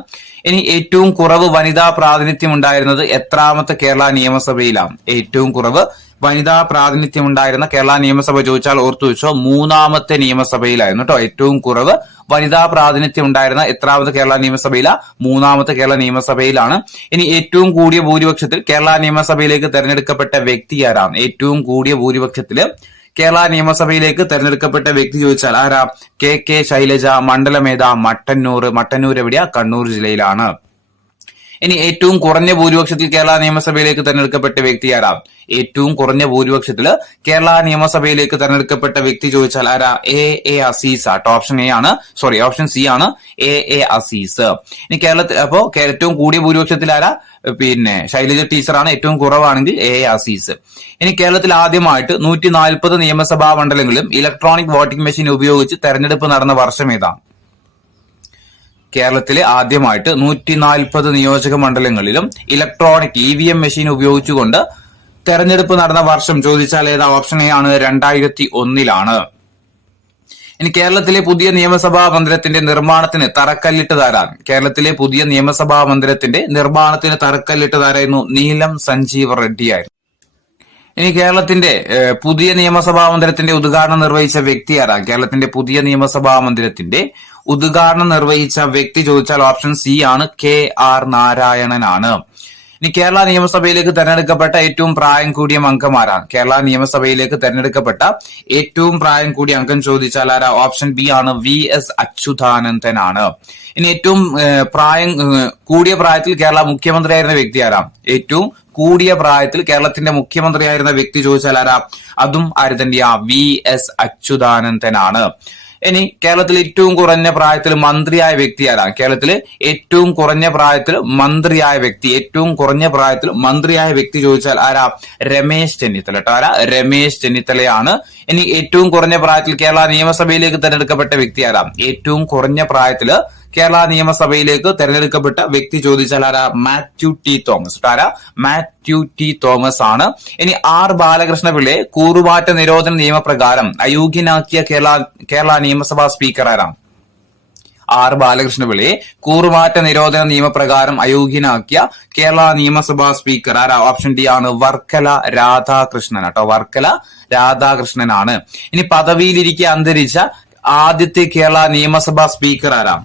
ഇനി ഏറ്റവും കുറവ് വനിതാ പ്രാതിനിധ്യം ഉണ്ടായിരുന്നത് എത്രാമത്തെ കേരള നിയമസഭയിലാണ്? ഏറ്റവും കുറവ് വനിതാ പ്രാതിനിധ്യം ഉണ്ടായിരുന്ന കേരള നിയമസഭ ചോദിച്ചാൽ ഓർത്തു വെച്ചോ, 3ാമത്തെ നിയമസഭയിലായിരുന്നു കേട്ടോ. ഏറ്റവും കുറവ് വനിതാ പ്രാതിനിധ്യം ഉണ്ടായിരുന്ന എത്രാമത്തെ കേരള നിയമസഭയിലാ? 3ാമത്തെ കേരള നിയമസഭയിലാണ്. ഇനി ഏറ്റവും കൂടിയ ഭൂരിപക്ഷത്തിൽ കേരള നിയമസഭയിലേക്ക് തെരഞ്ഞെടുക്കപ്പെട്ട വ്യക്തി ആരാണ്? ഏറ്റവും കൂടിയ ഭൂരിപക്ഷത്തില് കേരള നിയമസഭയിലേക്ക് തെരഞ്ഞെടുക്കപ്പെട്ട വ്യക്തി ചോദിച്ചാൽ ആരാ? KK ശൈലജ. മണ്ഡലമേത? മട്ടന്നൂർ. മട്ടന്നൂർ എവിടെയാ? കണ്ണൂർ ജില്ലയിലാണ്. ഇനി ഏറ്റവും കുറഞ്ഞ ഭൂരിപക്ഷത്തിൽ കേരള നിയമസഭയിലേക്ക് തെരഞ്ഞെടുക്കപ്പെട്ട വ്യക്തി ആരാ? ഏറ്റവും കുറഞ്ഞ ഭൂരിപക്ഷത്തിൽ കേരള നിയമസഭയിലേക്ക് തെരഞ്ഞെടുക്കപ്പെട്ട വ്യക്തി ചോദിച്ചാൽ ആരാ? എ അസീസ് ആട്ടോ. ഓപ്ഷൻ സി ആണ് എ അസീസ്. ഇനി കേരളത്തിൽ അപ്പോ ഏറ്റവും കൂടിയ ഭൂരിപക്ഷത്തിൽ ആരാ? പിന്നെ ശൈലജ ടീച്ചറാണ്. ഏറ്റവും കുറവാണെങ്കിൽ എ അസീസ്. ഇനി കേരളത്തിൽ ആദ്യമായിട്ട് 140 നിയമസഭാ മണ്ഡലങ്ങളിലും ഇലക്ട്രോണിക് വോട്ടിംഗ് മെഷീൻ ഉപയോഗിച്ച് തെരഞ്ഞെടുപ്പ് നടന്ന വർഷം ഏതാണ്? കേരളത്തിലെ ആദ്യമായിട്ട് 140 നിയോജക മണ്ഡലങ്ങളിലും ഇലക്ട്രോണിക് EVM മെഷീൻ ഉപയോഗിച്ചുകൊണ്ട് തെരഞ്ഞെടുപ്പ് നടന്ന വർഷം ചോദിച്ചാൽ ഏതാ? ഓപ്ഷൻ എ ആണ് 2001. ഇനി കേരളത്തിലെ പുതിയ നിയമസഭാ മന്ദിരത്തിന്റെ നിർമ്മാണത്തിന് തറക്കല്ലിട്ടതാരാണ്? കേരളത്തിലെ പുതിയ നിയമസഭാ മന്ദിരത്തിന്റെ നിർമ്മാണത്തിന് തറക്കല്ലിട്ടതാരായിരുന്നു? നീലം സഞ്ജീവ റെഡ്ഡി ആയിരുന്നു. ഇനി കേരളത്തിന്റെ പുതിയ നിയമസഭാ മന്ദിരത്തിന്റെ ഉദ്ഘാടനം നിർവഹിച്ച വ്യക്തി ആരാ? കേരളത്തിന്റെ പുതിയ നിയമസഭാ മന്ദിരത്തിന്റെ ഉദ്ഘാടനം നിർവഹിച്ച വ്യക്തി ചോദിച്ചാൽ ഓപ്ഷൻ സി ആണ് KR നാരായണനാണ്. ഇനി കേരള നിയമസഭയിലേക്ക് തെരഞ്ഞെടുക്കപ്പെട്ട ഏറ്റവും പ്രായം കൂടിയ അംഗമാരാണ്? കേരള നിയമസഭയിലേക്ക് തെരഞ്ഞെടുക്കപ്പെട്ട ഏറ്റവും പ്രായം കൂടിയ അംഗം ചോദിച്ചാൽ ആരാ? ഓപ്ഷൻ ബി ആണ് VS അച്യുതാനന്ദനാണ്. ഇനി ഏറ്റവും കൂടിയ പ്രായത്തിൽ കേരള മുഖ്യമന്ത്രിയായിരുന്ന വ്യക്തി ആരാ? ഏറ്റവും കൂടിയ പ്രായത്തിൽ കേരളത്തിന്റെ മുഖ്യമന്ത്രിയായിരുന്ന വ്യക്തി ചോദിച്ചാൽ ആരാ? അതും ആര് തന്നെയാ? VS അച്യുതാനന്ദനാണ്. ഇനി കേരളത്തിൽ ഏറ്റവും കുറഞ്ഞ പ്രായത്തിൽ മന്ത്രിയായ വ്യക്തി ആരാ? കേരളത്തില് ഏറ്റവും കുറഞ്ഞ പ്രായത്തിൽ മന്ത്രിയായ വ്യക്തി ചോദിച്ചാൽ ആരാ? രമേശ് ചെന്നിത്തല കേട്ടോ. ആരാ? രമേശ് ചെന്നിത്തലയാണ്. ഇനി ഏറ്റവും കുറഞ്ഞ പ്രായത്തിൽ കേരള നിയമസഭയിലേക്ക് തെരഞ്ഞെടുക്കപ്പെട്ട വ്യക്തി ആരാ? ഏറ്റവും കുറഞ്ഞ പ്രായത്തില് കേരള നിയമസഭയിലേക്ക് തെരഞ്ഞെടുക്കപ്പെട്ട വ്യക്തി ചോദിച്ചാൽ ആരാ? Mathew T Thomas. ആരാ? മാത്യു ടി തോമസ് ആണ്. ഇനി R ബാലകൃഷ്ണ പിള്ളയെ കൂറുമാറ്റ നിരോധന നിയമപ്രകാരം അയോഗ്യനാക്കിയ കേരള നിയമസഭാ സ്പീക്കർ ആരാ? R ബാലകൃഷ്ണ പിള്ളയെ കൂറുമാറ്റ നിരോധന നിയമപ്രകാരം അയോഗ്യനാക്കിയ കേരള നിയമസഭാ സ്പീക്കർ ആരാ? ഓപ്ഷൻ ഡി ആണ് വർക്കല രാധാകൃഷ്ണൻ കേട്ടോ. വർക്കല രാധാകൃഷ്ണനാണ്. ഇനി പദവിയിലിരിക്കെ അന്തരിച്ച ആദ്യത്തെ കേരള നിയമസഭാ സ്പീക്കർ ആരാ?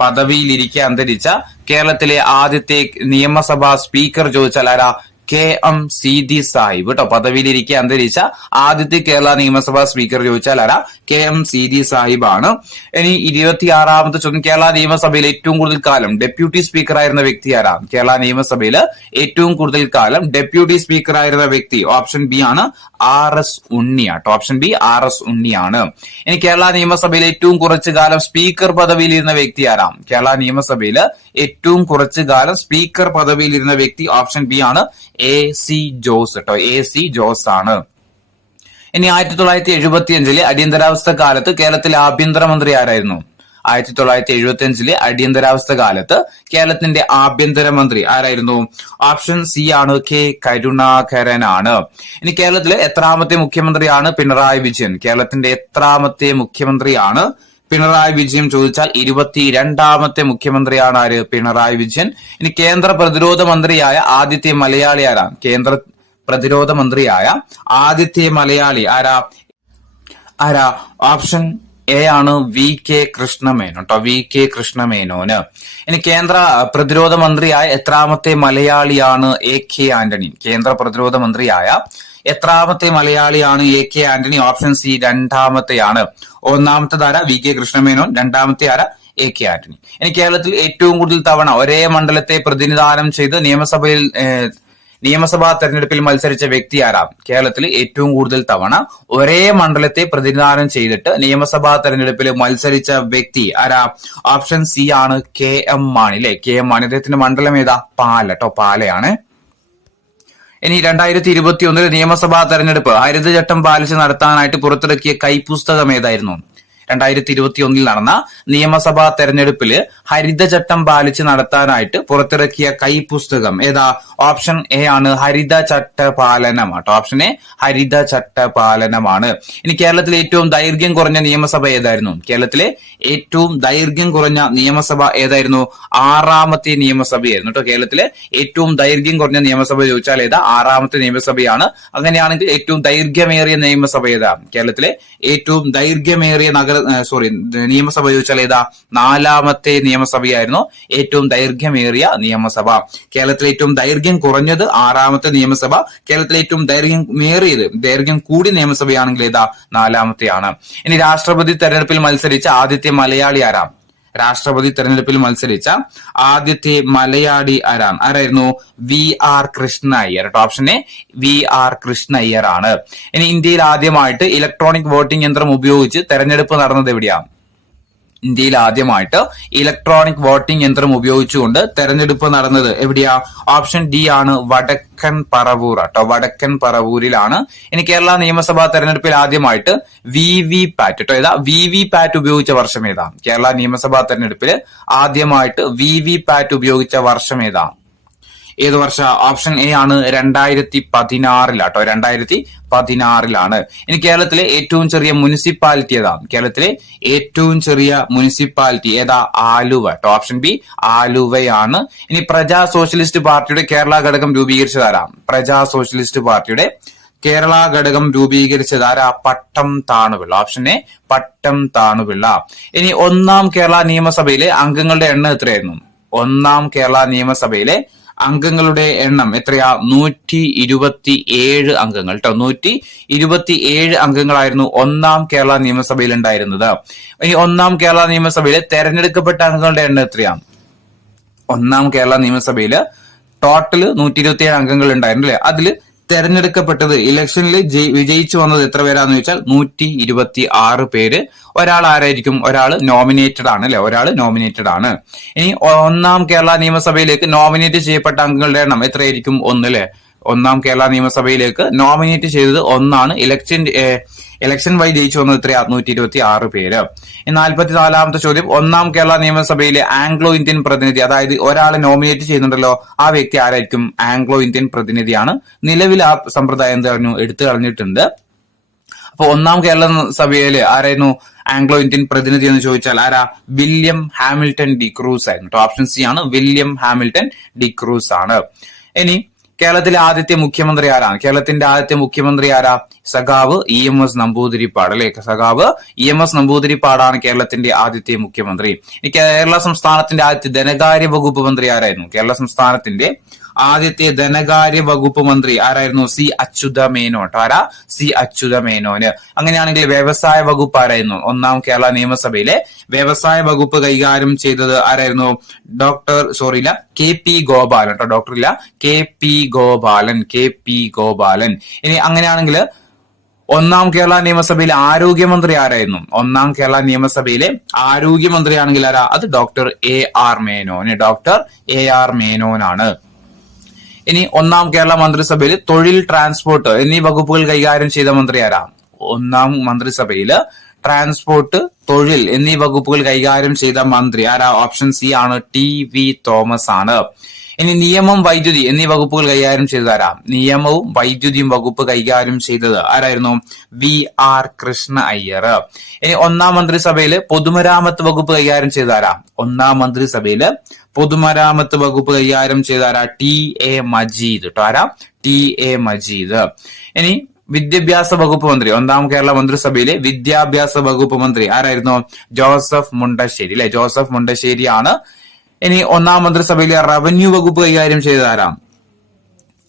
പദവിയിലിരിക്കെ അന്തരിച്ച കേരളത്തിലെ ആദ്യത്തെ നിയമസഭാ സ്പീക്കർ ചോദിച്ചാൽ ആരാ? KM സീതി സാഹിബ് കേട്ടോ. പദവിയിലിരിക്കെ അന്തരിച്ച ആദ്യത്തെ കേരള നിയമസഭാ സ്പീക്കർ ചോദിച്ചാൽ ആരാ? KM സീതി സാഹിബ് ആണ്. ഇനി 26ാമത്തെ ചോദ്യം, കേരള സഭയിൽ ഏറ്റവും കൂടുതൽ കാലം ഡെപ്യൂട്ടി സ്പീക്കർ ആയിരുന്ന വ്യക്തി ആരാ? കേരള നിയമസഭയിൽ ഏറ്റവും കൂടുതൽ കാലം ഡെപ്യൂട്ടി സ്പീക്കർ ആയിരുന്ന വ്യക്തി ഓപ്ഷൻ ബി ആണ് RS ഉണ്ണി ആട്ടോ. Option B RS ഉണ്ണിയാണ്. ഇനി കേരള നിയമസഭയിൽ ഏറ്റവും കുറച്ചു കാലം സ്പീക്കർ പദവിയിലിരുന്ന വ്യക്തി ആരാ? കേരള നിയമസഭയിൽ ഏറ്റവും കുറച്ചു കാലം സ്പീക്കർ പദവിയിലിരുന്ന വ്യക്തി ഓപ്ഷൻ ബി ആണ് AC ജോസ് കേട്ടോ. AC ജോസ് ആണ്. ഇനി 1975 അടിയന്തരാവസ്ഥ കാലത്ത് കേരളത്തിലെ ആഭ്യന്തരമന്ത്രി ആരായിരുന്നു? 1975 അടിയന്തരാവസ്ഥ കാലത്ത് കേരളത്തിന്റെ ആഭ്യന്തരമന്ത്രി ആരായിരുന്നു? ഓപ്ഷൻ സി ആണ് K കരുണാകരനാണ്. ഇനി കേരളത്തിലെ എത്രാമത്തെ മുഖ്യമന്ത്രിയാണ് പിണറായി വിജയൻ? കേരളത്തിന്റെ എത്രാമത്തെ മുഖ്യമന്ത്രിയാണ് പിണറായി വിജയൻ ചോദിച്ചാൽ 22ാമത്തെ മുഖ്യമന്ത്രിയാണ് ആര്? പിണറായി വിജയൻ. ഇനി കേന്ദ്ര പ്രതിരോധ മന്ത്രിയായ ആദ്യത്തെ മലയാളി ആരാ? കേന്ദ്ര പ്രതിരോധ മന്ത്രിയായ ആദ്യത്തെ മലയാളി ആരാ? ഓപ്ഷൻ എ ആണ് VK കൃഷ്ണമേനോൻ കേട്ടോ. VK കൃഷ്ണമേനോന്. ഇനി കേന്ദ്ര പ്രതിരോധ മന്ത്രിയായ എത്രാമത്തെ മലയാളിയാണ് AK ആന്റണി? കേന്ദ്ര പ്രതിരോധ മന്ത്രിയായ എത്രാമത്തെ മലയാളിയാണ് AK ആന്റണി? ഓപ്ഷൻ സി 2ാമത്തെയാണ്. ഒന്നാമത്തെ ആരാ? VK കൃഷ്ണമേനോൻ. 2ാമത്തെ ആരാ? AK ആന്റണി. ഇനി കേരളത്തിൽ ഏറ്റവും കൂടുതൽ തവണ ഒരേ മണ്ഡലത്തെ പ്രതിനിധാനം ചെയ്ത് നിയമസഭാ തെരഞ്ഞെടുപ്പിൽ മത്സരിച്ച വ്യക്തി ആരാ? കേരളത്തിൽ ഏറ്റവും കൂടുതൽ തവണ ഒരേ മണ്ഡലത്തെ പ്രതിനിധാനം ചെയ്തിട്ട് നിയമസഭാ തെരഞ്ഞെടുപ്പിൽ മത്സരിച്ച വ്യക്തി ആരാ? ഓപ്ഷൻ സി ആണ് KM മാണി അല്ലെ. KM മാണി. അദ്ദേഹത്തിന്റെ മണ്ഡലം ഏതാ? പാലട്ടോ. പാലയാണ്. ഇനി 2021 നിയമസഭാ തെരഞ്ഞെടുപ്പ് ഹരിതചട്ടം പാലിച്ച് നടത്താനായിട്ട് പുറത്തിറക്കിയ കൈപ്പുസ്തകം ഏതായിരുന്നു? 2021 നടന്ന നിയമസഭാ തെരഞ്ഞെടുപ്പില് ഹരിതചട്ടം പാലിച്ച് നടത്താനായിട്ട് പുറത്തിറക്കിയ കൈപ്പുസ്തകം ഏതാ? ഓപ്ഷൻ എ ആണ് ഹരിതചട്ടപാലനം കേട്ടോ. ഓപ്ഷൻ എ ഹരിതചട്ടപാലനമാണ്. ഇനി കേരളത്തിലെ ഏറ്റവും ദൈർഘ്യം കുറഞ്ഞ നിയമസഭ ഏതായിരുന്നു? കേരളത്തിലെ ഏറ്റവും ദൈർഘ്യം കുറഞ്ഞ നിയമസഭ ഏതായിരുന്നു? 6ാമത്തെ നിയമസഭയായിരുന്നു കേട്ടോ. കേരളത്തിലെ ഏറ്റവും ദൈർഘ്യം കുറഞ്ഞ നിയമസഭ ചോദിച്ചാൽ ഏതാ? 6ാമത്തെ നിയമസഭയാണ്. അങ്ങനെയാണെങ്കിൽ ഏറ്റവും ദൈർഘ്യമേറിയ നിയമസഭ ഏതാ? കേരളത്തിലെ ഏറ്റവും ദൈർഘ്യമേറിയ നിയമസഭ ചോദിച്ചാൽ ഏതാ? 4ാമത്തെ നിയമസഭയായിരുന്നു ഏറ്റവും ദൈർഘ്യമേറിയ നിയമസഭ. കേരളത്തിലെ ഏറ്റവും ദൈർഘ്യം കുറഞ്ഞത് 6ാമത്തെ നിയമസഭ. കേരളത്തിലെ ഏറ്റവും ദൈർഘ്യം കൂടിയ നിയമസഭയാണെങ്കിൽ ഏതാ? 4ാമത്തെയാണ്. ഇനി രാഷ്ട്രപതി തെരഞ്ഞെടുപ്പിൽ മത്സരിച്ച ആദ്യത്തെ മലയാളി ആരാ? രാഷ്ട്രപതി തെരഞ്ഞെടുപ്പിൽ മത്സരിച്ച ആദ്യത്തെ മലയാളി ആരായിരുന്നു? VR Krishna Iyer. Option A VR Krishna Iyer ആണ്. ഇനി ഇന്ത്യയിൽ ആദ്യമായിട്ട് ഇലക്ട്രോണിക് വോട്ടിംഗ് യന്ത്രം ഉപയോഗിച്ച് തെരഞ്ഞെടുപ്പ് നടന്നത് എവിടെയാണ്? ഇന്ത്യയിൽ ആദ്യമായിട്ട് ഇലക്ട്രോണിക് വോട്ടിംഗ് യന്ത്രം ഉപയോഗിച്ചുകൊണ്ട് തെരഞ്ഞെടുപ്പ് നടന്നത് എവിടെയാ? ഓപ്ഷൻ ഡി ആണ്, വടക്കൻ പറവൂർ കേട്ടോ. വടക്കൻ പറവൂരിലാണ്. ഇനി കേരള നിയമസഭാ തെരഞ്ഞെടുപ്പിൽ ആദ്യമായിട്ട് VVPAT കേട്ടോ. ഏതാ? VVPAT ഉപയോഗിച്ച വർഷം ഏതാ? കേരള നിയമസഭാ തെരഞ്ഞെടുപ്പിൽ ആദ്യമായിട്ട് VVPAT ഉപയോഗിച്ച വർഷം ഏതാ? ഏത് വർഷ? ഓപ്ഷൻ എ ആണ് 2016 കേട്ടോ. 2016. ഇനി കേരളത്തിലെ ഏറ്റവും ചെറിയ മുനിസിപ്പാലിറ്റി ഏതാ? കേരളത്തിലെ ഏറ്റവും ചെറിയ മുനിസിപ്പാലിറ്റി ഏതാ? ആലുവ കേട്ടോ. ഓപ്ഷൻ ബി ആലുവയാണ്. ഇനി പ്രജാ സോഷ്യലിസ്റ്റ് പാർട്ടിയുടെ കേരള ഘടകം രൂപീകരിച്ചതാരാ? പ്രജാ സോഷ്യലിസ്റ്റ് പാർട്ടിയുടെ കേരള ഘടകം രൂപീകരിച്ചതാരാ? പട്ടം താണുപിള്ള. ഓപ്ഷൻ എ പട്ടം താണുപിള്ള. ഇനി ഒന്നാം കേരള നിയമസഭയിലെ അംഗങ്ങളുടെ എണ്ണം എത്രയായിരുന്നു? ഒന്നാം കേരള നിയമസഭയിലെ അംഗങ്ങളുടെ എണ്ണം എത്രയാ? 127 അംഗങ്ങൾ കേട്ടോ. 127 അംഗങ്ങളായിരുന്നു ഒന്നാം കേരള നിയമസഭയിൽ ഉണ്ടായിരുന്നത്. ഇനി ഒന്നാം കേരള നിയമസഭയിലെ തെരഞ്ഞെടുക്കപ്പെട്ട അംഗങ്ങളുടെ എണ്ണം എത്രയാ? ഒന്നാം കേരള നിയമസഭയില് ടോട്ടൽ 127 അംഗങ്ങൾ ഉണ്ടായിരുന്നു അല്ലെ. അതില് തെരഞ്ഞെടുക്കപ്പെട്ടത് ഇലക്ഷനിൽ വിജയിച്ചു വന്നത് എത്ര പേരാന്ന് ചോദിച്ചാൽ 126 പേര്. ഒരാൾ ആരായിരിക്കും? ഒരാൾ നോമിനേറ്റഡ് ആണ് അല്ലെ. ഒരാൾ നോമിനേറ്റഡ് ആണ്. ഇനി ഒന്നാം കേരള നിയമസഭയിലേക്ക് നോമിനേറ്റ് ചെയ്യപ്പെട്ട അംഗങ്ങളുടെ എണ്ണം എത്രയായിരിക്കും? 1 അല്ലെ. ഒന്നാം കേരള നിയമസഭയിലേക്ക് നോമിനേറ്റ് ചെയ്തത് 1 ഇലക്ഷൻ വഴി ജയിച്ചു വന്നത് എത്രയാ? 126 പേര്. 44ാമത്തെ ചോദ്യം, ഒന്നാം കേരള നിയമസഭയിലെ ആംഗ്ലോ ഇന്ത്യൻ പ്രതിനിധി, അതായത് ഒരാളെ നോമിനേറ്റ് ചെയ്യുന്നുണ്ടല്ലോ, ആ വ്യക്തി ആരായിരിക്കും? ആംഗ്ലോ ഇന്ത്യൻ പ്രതിനിധിയാണ്. നിലവിൽ ആ സമ്പ്രദായം എന്തായിരുന്നു? എടുത്തു കളഞ്ഞിട്ടുണ്ട്. അപ്പൊ ഒന്നാം കേരള സഭയില് ആരായിരുന്നു ആംഗ്ലോ ഇന്ത്യൻ പ്രതിനിധി എന്ന് ചോദിച്ചാൽ ആരാ? വില്യം ഹാമിൽട്ടൺ ഡിക്രൂസ് ആയിരുന്നു. ഓപ്ഷൻ സി ആണ്, വില്യം ഹാമിൽട്ടൺ ഡിക്രൂസ് ആണ്. ഇനി കേരളത്തിലെ ആദ്യത്തെ മുഖ്യമന്ത്രി ആരാണ്? കേരളത്തിന്റെ ആദ്യത്തെ മുഖ്യമന്ത്രി ആരാ? സഖാവ് EMS നമ്പൂതിരിപ്പാട് അല്ലെ. സഖാവ് EMS നമ്പൂതിരിപ്പാടാണ് കേരളത്തിന്റെ ആദ്യത്തെ മുഖ്യമന്ത്രി. ഇനി കേരള സംസ്ഥാനത്തിന്റെ ആദ്യത്തെ ധനകാര്യ വകുപ്പ് മന്ത്രി ആരായിരുന്നു? കേരള സംസ്ഥാനത്തിന്റെ ആദ്യത്തെ ധനകാര്യ വകുപ്പ് മന്ത്രി ആരായിരുന്നു? C അച്യുത മേനോൻ. ആരാ? C അച്യുത മേനോന്. അങ്ങനെയാണെങ്കിൽ വ്യവസായ വകുപ്പ് ആരായിരുന്നു? ഒന്നാം കേരള നിയമസഭയിലെ വ്യവസായ വകുപ്പ് കൈകാര്യം ചെയ്തത് ആരായിരുന്നു? KP ഗോപാലൻ കേട്ടോ. ഡോക്ടറില്ല, KP ഗോപാലൻ. ഇനി അങ്ങനെയാണെങ്കിൽ ഒന്നാം കേരള നിയമസഭയിലെ ആരോഗ്യമന്ത്രി ആരായിരുന്നു? ഒന്നാം കേരള നിയമസഭയിലെ ആരോഗ്യമന്ത്രിയാണെങ്കിൽ ആരാ? അത് doctor AR Menon. Doctor AR മേനോനാണ്. ഇനി ഒന്നാം കേരള മന്ത്രിസഭയിൽ തൊഴിൽ, ട്രാൻസ്പോർട്ട് എന്നീ വകുപ്പുകൾ കൈകാര്യം ചെയ്ത മന്ത്രി ആരാ? ഒന്നാം മന്ത്രിസഭയില് ട്രാൻസ്പോർട്ട്, തൊഴിൽ എന്നീ വകുപ്പുകൾ കൈകാര്യം ചെയ്ത മന്ത്രി ആരാ? ഓപ്ഷൻ സി ആണ്, TV തോമസ് ആണ്. ഇനി നിയമം, വൈദ്യുതി എന്നീ വകുപ്പുകൾ കൈകാര്യം ചെയ്തതാരാ? നിയമവും വൈദ്യുതിയും വകുപ്പ് കൈകാര്യം ചെയ്തത് ആരായിരുന്നു? VR കൃഷ്ണ അയ്യർ. ഇനി ഒന്നാം മന്ത്രിസഭയില് പൊതുമരാമത്ത് വകുപ്പ് കൈകാര്യം ചെയ്തതാരാ? ഒന്നാം മന്ത്രിസഭയില് പൊതുമരാമത്ത് വകുപ്പ് കൈകാര്യം ചെയ്തതാരാ? TA മജീദ് കേട്ടോ. ആരാ? TA മജീദ്. ഇനി വിദ്യാഭ്യാസ വകുപ്പ് മന്ത്രി, ഒന്നാം കേരള മന്ത്രിസഭയിലെ വിദ്യാഭ്യാസ വകുപ്പ് മന്ത്രി ആരായിരുന്നു? ജോസഫ് മുണ്ടശ്ശേരി അല്ലെ. ജോസഫ് മുണ്ടശ്ശേരിയാണ്. ഇനി ഒന്നാം മന്ത്രിസഭയിലെ റവന്യൂ വകുപ്പ് കൈകാര്യം ചെയ്തതാരാ?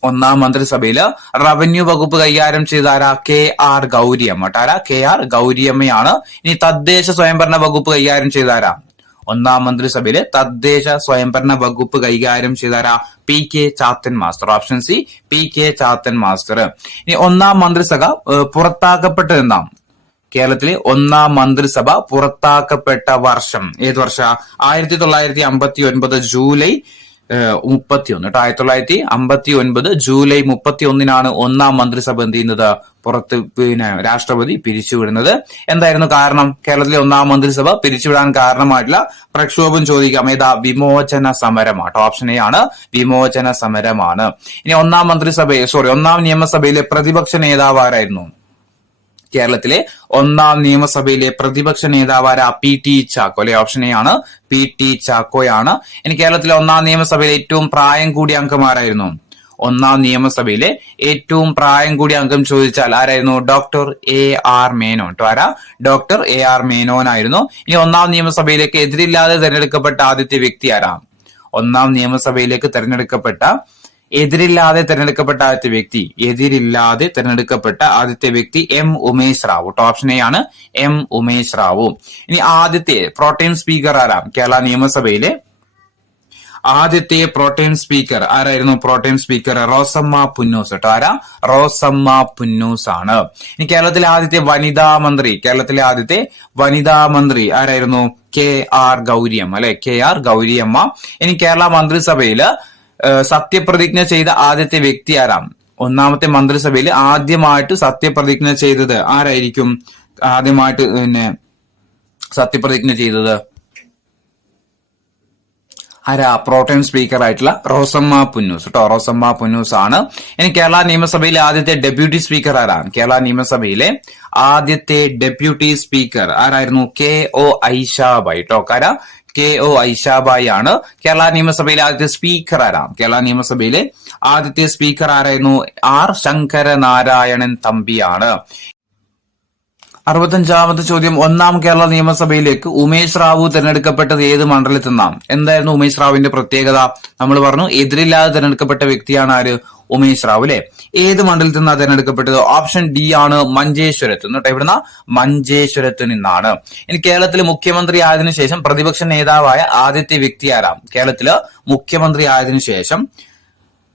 ഒന്നാം മന്ത്രിസഭയില് റവന്യൂ വകുപ്പ് കൈകാര്യം ചെയ്താരാ? KR ഗൗരിയമ്മ. ആരാ? KR ഗൗരിയമ്മയാണ്. ഇനി തദ്ദേശ സ്വയംഭരണ വകുപ്പ് കൈകാര്യം ചെയ്താരാ? ഒന്നാം മന്ത്രിസഭയിലെ തദ്ദേശ സ്വയംഭരണ വകുപ്പ് കൈകാര്യം ചെയ്താരാ? PK Chathan master. Option C, PK Chathan master. ഇനി ഒന്നാം മന്ത്രിസഭ പുറത്താക്കപ്പെട്ടത് എന്നാ? കേരളത്തിലെ ഒന്നാം മന്ത്രിസഭ പുറത്താക്കപ്പെട്ട വർഷം ഏത് വർഷ? 1959 ജൂലൈ 31. 1959 ജൂലൈ 31 ഒന്നാം മന്ത്രിസഭ എന്ത് ചെയ്യുന്നത്? രാഷ്ട്രപതി പിരിച്ചുവിടുന്നത്. എന്തായിരുന്നു കാരണം? കേരളത്തിലെ ഒന്നാം മന്ത്രിസഭ പിരിച്ചുവിടാൻ കാരണമായിട്ടുള്ള പ്രക്ഷോഭം ചോദിക്കാം. ഏതാ? വിമോചന സമരമാണ്. ഓപ്ഷൻ എ ആണ്, വിമോചന സമരമാണ്. ഇനി ഒന്നാം നിയമസഭയിലെ പ്രതിപക്ഷ നേതാവ് ആരായിരുന്നു? കേരളത്തിലെ ഒന്നാം നിയമസഭയിലെ പ്രതിപക്ഷ നേതാവാര? PT ചാക്കോ അല്ലെ. ഓപ്ഷൻ എ ആണ്, PT ചാക്കോയാണ്. ഇനി കേരളത്തിലെ ഒന്നാം നിയമസഭയിലെ ഏറ്റവും പ്രായം കൂടിയ അംഗം ആരായിരുന്നു? ഒന്നാം നിയമസഭയിലെ ഏറ്റവും പ്രായം കൂടിയ അംഗം ചോദിച്ചാൽ ആരായിരുന്നു? Doctor AR Menon. ആരാ? ഡോക്ടർ AR മേനോൻ ആയിരുന്നു. ഇനി ഒന്നാം നിയമസഭയിലേക്ക് എതിരില്ലാതെ തെരഞ്ഞെടുക്കപ്പെട്ട ആദ്യത്തെ വ്യക്തി ആരാ? ഒന്നാം നിയമസഭയിലേക്ക് തെരഞ്ഞെടുക്കപ്പെട്ട എതിരില്ലാതെ തെരഞ്ഞെടുക്കപ്പെട്ട ആദ്യത്തെ വ്യക്തി M Umesh Rao. Option A ആണ് എം ഉമേഷ് റാവു. ഇനി ആദ്യത്തെ പ്രോട്ടേം സ്പീക്കർ ആരാം? കേരള നിയമസഭയിലെ ആദ്യത്തെ പ്രോട്ടേം സ്പീക്കർ ആരായിരുന്നു? പ്രോട്ടേം സ്പീക്കർ റോസമ്മ പുന്നൂസ് കേട്ടോ. ആരാ? റോസമ്മ പുന്നൂസ് ആണ്. ഇനി കേരളത്തിലെ ആദ്യത്തെ വനിതാ മന്ത്രി ആരായിരുന്നു? KR ഗൗരിയമ്മ അല്ലെ, KR ഗൗരിയമ്മ. ഇനി കേരള മന്ത്രിസഭയില് സത്യപ്രതിജ്ഞ ചെയ്ത ആദ്യത്തെ വ്യക്തി ആരാം? ഒന്നാമത്തെ മന്ത്രിസഭയിൽ ആദ്യമായിട്ട് സത്യപ്രതിജ്ഞ ചെയ്തത് ആരായിരിക്കും? ആദ്യമായിട്ട് സത്യപ്രതിജ്ഞ ചെയ്തത് ആരാ? പ്രോട്ടേം സ്പീക്കർ ആയിട്ടുള്ള റോസമ്മ പുന്നൂസ് കേട്ടോ. റോസമ്മ പുന്നൂസ് ആണ്. ഇനി കേരള നിയമസഭയിലെ ആദ്യത്തെ ഡെപ്യൂട്ടി സ്പീക്കർ ആരാണ്? കേരള നിയമസഭയിലെ ആദ്യത്തെ ഡെപ്യൂട്ടി സ്പീക്കർ ആരായിരുന്നു? KO ഐഷാബായി കേട്ടോ. KO ഐഷാബായി ആണ്. കേരള നിയമസഭയിലെ ആദ്യത്തെ സ്പീക്കർ ആരാണ്? കേരള നിയമസഭയിലെ ആദ്യത്തെ സ്പീക്കർ ആരായിരുന്നു? R ശങ്കരനാരായണൻ തമ്പിയാണ്. 65ാമത്തെ ചോദ്യം, ഒന്നാം കേരള നിയമസഭയിലേക്ക് ഉമേഷ് റാവു തെരഞ്ഞെടുക്കപ്പെട്ടത് ഏത് മണ്ഡലത്തിൽ നിന്നാണ്? എന്തായിരുന്നു ഉമേഷ് റാവുവിന്റെ പ്രത്യേകത? നമ്മൾ പറഞ്ഞു എതിരില്ലാതെ തെരഞ്ഞെടുക്കപ്പെട്ട വ്യക്തിയാണ് ആര്? ഉമേഷ് റാവു അല്ലെ. ഏത് മണ്ഡലത്തിൽ നിന്നാണ് തെരഞ്ഞെടുക്കപ്പെട്ടത്? ഓപ്ഷൻ ഡി ആണ് മഞ്ചേശ്വരത്ത് നിന്ന് കേട്ടോ. ഇവിടുന്ന് മഞ്ചേശ്വരത്ത് നിന്നാണ്. ഇനി കേരളത്തിലെ മുഖ്യമന്ത്രി ആയതിനു ശേഷം പ്രതിപക്ഷ നേതാവായ ആദ്യത്തെ വ്യക്തി ആരാം? കേരളത്തില് മുഖ്യമന്ത്രി ആയതിനു ശേഷം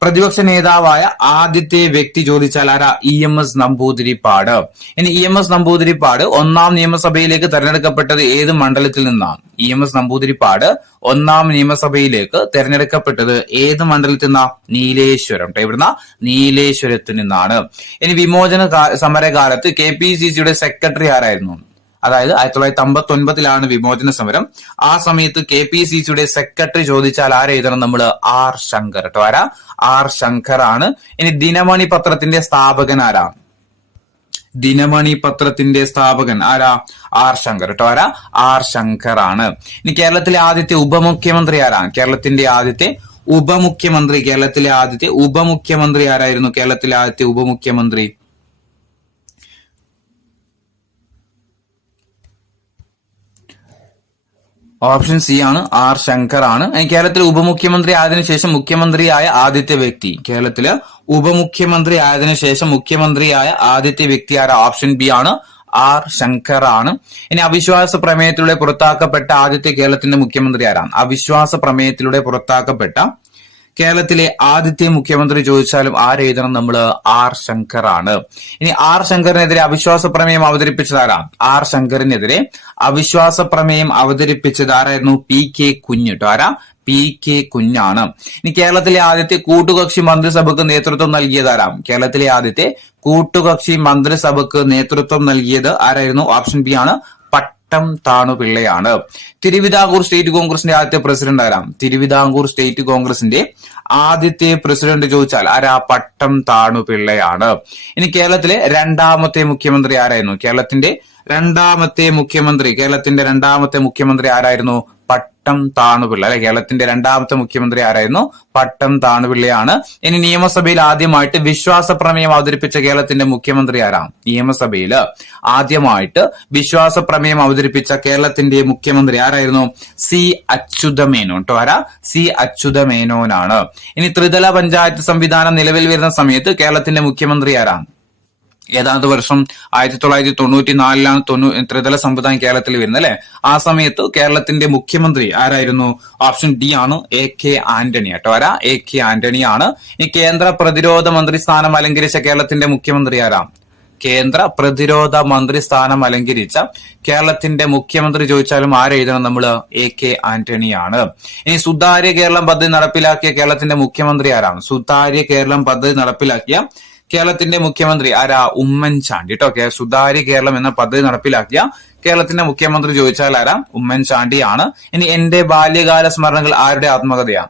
പ്രതിപക്ഷ നേതാവായ ആദ്യത്തെ വ്യക്തി ചോദിച്ചാൽ ആരാ? EMS നമ്പൂതിരിപ്പാട്. ഇനി EMS നമ്പൂതിരിപ്പാട് ഒന്നാം നിയമസഭയിലേക്ക് തെരഞ്ഞെടുക്കപ്പെട്ടത് ഏത് മണ്ഡലത്തിൽ നിന്നാണ്? EMS നമ്പൂതിരിപ്പാട് ഒന്നാം നിയമസഭയിലേക്ക് തെരഞ്ഞെടുക്കപ്പെട്ടത് ഏത് മണ്ഡലത്തിൽ നിന്നാ? നീലേശ്വരം. ഇവിടുന്ന് നീലേശ്വരത്ത് നിന്നാണ്. ഇനി വിമോചന സമരകാലത്ത് KPCCയുടെ സെക്രട്ടറി ആരായിരുന്നു? അതായത് 1959 വിമോചന സമരം. ആ സമയത്ത് KPCCയുടെ സെക്രട്ടറി ചോദിച്ചാൽ ആരെഴുതണം നമ്മള്? R ശങ്കർ കേട്ടോ. ആരാ? R ശങ്കർ ആണ്. ഇനി ദിനമണി പത്രത്തിന്റെ സ്ഥാപകൻ ആരാ? ദിനമണി പത്രത്തിന്റെ സ്ഥാപകൻ ആരാ? R ശങ്കർ കേട്ടോ. ആരാ? R ശങ്കർ ആണ്. ഇനി കേരളത്തിലെ ആദ്യത്തെ ഉപമുഖ്യമന്ത്രി ആരാണ്? കേരളത്തിലെ ആദ്യത്തെ ഉപമുഖ്യമന്ത്രി ആരായിരുന്നു? കേരളത്തിലെ ആദ്യത്തെ ഉപമുഖ്യമന്ത്രി ഓപ്ഷൻ സി ആണ്, R ശങ്കർ ആണ്. കേരളത്തിൽ ഉപമുഖ്യമന്ത്രി ആയതിനു ശേഷം മുഖ്യമന്ത്രിയായ ആദ്യത്തെ വ്യക്തി, കേരളത്തില് ഉപമുഖ്യമന്ത്രി ആയതിനു ശേഷം മുഖ്യമന്ത്രിയായ ആദ്യത്തെ വ്യക്തി ആരാ? ഓപ്ഷൻ ബി ആണ്, R ശങ്കർ ആണ്. ഇനി അവിശ്വാസ പ്രമേയത്തിലൂടെ പുറത്താക്കപ്പെട്ട ആദ്യത്തെ കേരളത്തിന്റെ മുഖ്യമന്ത്രി ആരാണ്? അവിശ്വാസ പ്രമേയത്തിലൂടെ പുറത്താക്കപ്പെട്ട കേരളത്തിലെ ആദ്യത്തെ മുഖ്യമന്ത്രി ചോദിച്ചാലും ആരെഴുതണം നമ്മള്? R ശങ്കർ ആണ്. ഇനി R ശങ്കറിനെതിരെ അവിശ്വാസ പ്രമേയം അവതരിപ്പിച്ചത് ആരാണ്? R ശങ്കറിനെതിരെ അവിശ്വാസ പ്രമേയം അവതരിപ്പിച്ചത് ആരായിരുന്നു? PK കുഞ്ഞ് കേട്ടോ. ആരാ? PK കുഞ്ഞാണ്. ഇനി കേരളത്തിലെ ആദ്യത്തെ കൂട്ടുകക്ഷി മന്ത്രിസഭക്ക് നേതൃത്വം നൽകിയത് ആരാം? കേരളത്തിലെ ആദ്യത്തെ കൂട്ടുകക്ഷി മന്ത്രിസഭക്ക് നേതൃത്വം നൽകിയത് ആരായിരുന്നു? ഓപ്ഷൻ ബി ആണ്, പട്ടം താണുപിള്ളയാണ്. തിരുവിതാംകൂർ സ്റ്റേറ്റ് കോൺഗ്രസിന്റെ ആദ്യത്തെ പ്രസിഡന്റ് ആരാം? തിരുവിതാംകൂർ സ്റ്റേറ്റ് കോൺഗ്രസിന്റെ ആദ്യത്തെ പ്രസിഡന്റ് ചോദിച്ചാൽ ആരാ? പട്ടം താണുപിള്ളയാണ്. ഇനി കേരളത്തിലെ രണ്ടാമത്തെ മുഖ്യമന്ത്രി ആരായിരുന്നു? കേരളത്തിന്റെ രണ്ടാമത്തെ മുഖ്യമന്ത്രി ആരായിരുന്നു? പട്ടം താണുപിള്ള അല്ലെ. കേരളത്തിന്റെ രണ്ടാമത്തെ മുഖ്യമന്ത്രി ആരായിരുന്നു? പട്ടം താണുപിള്ളയാണ്. ഇനി നിയമസഭയിൽ ആദ്യമായിട്ട് വിശ്വാസ പ്രമേയം അവതരിപ്പിച്ച കേരളത്തിന്റെ മുഖ്യമന്ത്രി ആരാം? നിയമസഭയിൽ ആദ്യമായിട്ട് വിശ്വാസ പ്രമേയം അവതരിപ്പിച്ച കേരളത്തിന്റെ മുഖ്യമന്ത്രി ആരായിരുന്നു? C അച്യുതമേനോൻ കേട്ടോ. ആരാ? C അച്യുതമേനോനാണ്. ഇനി ത്രിതല പഞ്ചായത്ത് സംവിധാനം നിലവിൽ വരുന്ന സമയത്ത് കേരളത്തിന്റെ മുഖ്യമന്ത്രി ആരാണ്? ഏതാണ്ട് വർഷം 1994 ത്രിതല സംവിധാനം കേരളത്തിൽ വരുന്നത് അല്ലെ. ആ സമയത്ത് കേരളത്തിന്റെ മുഖ്യമന്ത്രി ആരായിരുന്നു? ഓപ്ഷൻ ഡി ആണ്, AK ആന്റണി കേട്ടോ. ആരാ? AK ആന്റണി ആണ്. ഈ കേന്ദ്ര പ്രതിരോധ മന്ത്രി സ്ഥാനം അലങ്കരിച്ച കേരളത്തിന്റെ മുഖ്യമന്ത്രി ആരാം? കേന്ദ്ര പ്രതിരോധ മന്ത്രി സ്ഥാനം അലങ്കരിച്ച കേരളത്തിന്റെ മുഖ്യമന്ത്രി ചോദിച്ചാലും ആരെഴുതണം നമ്മള്? AK ആന്റണിയാണ്. ഇനി സുതാര്യ കേരളം പദ്ധതി നടപ്പിലാക്കിയ കേരളത്തിന്റെ മുഖ്യമന്ത്രി ആരാണ്? സുതാര്യ കേരളം പദ്ധതി നടപ്പിലാക്കിയ കേരളത്തിന്റെ മുഖ്യമന്ത്രി ആരാ? ഉമ്മൻചാണ്ടി കേട്ടോ. സുതാര്യ കേരളം എന്ന പദ്ധതി നടപ്പിലാക്കിയ കേരളത്തിന്റെ മുഖ്യമന്ത്രി ചോദിച്ചാൽ ആരാ? ഉമ്മൻചാണ്ടിയാണ്. ഇനി എന്റെ ബാല്യകാല സ്മരണകൾ ആരുടെ ആത്മകഥയാണ്?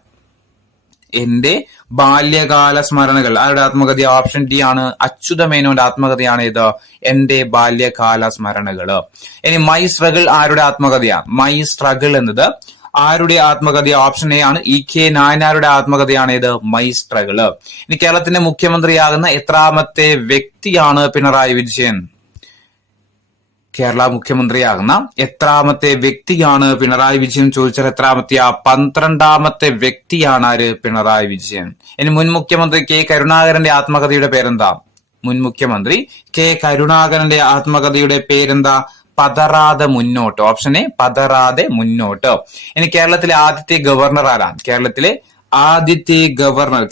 എന്റെ ബാല്യകാല സ്മരണകൾ ആരുടെ ആത്മകഥ? ഓപ്ഷൻ ഡി ആണ്, അച്യുതമേനോന്റെ ആത്മകഥയാണ് ഇത്, എന്റെ ബാല്യകാല സ്മരണകള്. ഇനി മൈ സ്ട്രഗിൾ ആരുടെ ആത്മകഥയാണ്? മൈ സ്ട്രഗിൾ എന്നത് ആരുടെ ആത്മകഥ? ഓപ്ഷൻ എ ആണ്, EK നായനാരുടെ ആത്മകഥയാണ് ഇത്, മൈ സ്ട്രഗിള്. ഇനി കേരളത്തിന്റെ മുഖ്യമന്ത്രിയാകുന്ന എത്രാമത്തെ വ്യക്തിയാണ് പിണറായി വിജയൻ? കേരള മുഖ്യമന്ത്രിയാകുന്ന എത്രാമത്തെ വ്യക്തിയാണ് പിണറായി വിജയൻ ചോദിച്ചാൽ എത്രാമത്തെയാ? 12ാമത്തെ വ്യക്തിയാണ് ആര്? പിണറായി വിജയൻ. ഇനി മുൻ മുഖ്യമന്ത്രി കെ കരുണാകരന്റെ ആത്മകഥയുടെ പേരെന്താ? മുൻ മുഖ്യമന്ത്രി കെ കരുണാകരന്റെ ആത്മകഥയുടെ പേരെന്താ? പതറാതെ മുന്നോട്ട്. ഓപ്ഷൻ എ, പതറാതെ മുന്നോട്ട്. ഇനി കേരളത്തിലെ ആദ്യത്തെ ഗവർണർ ആരാണ്?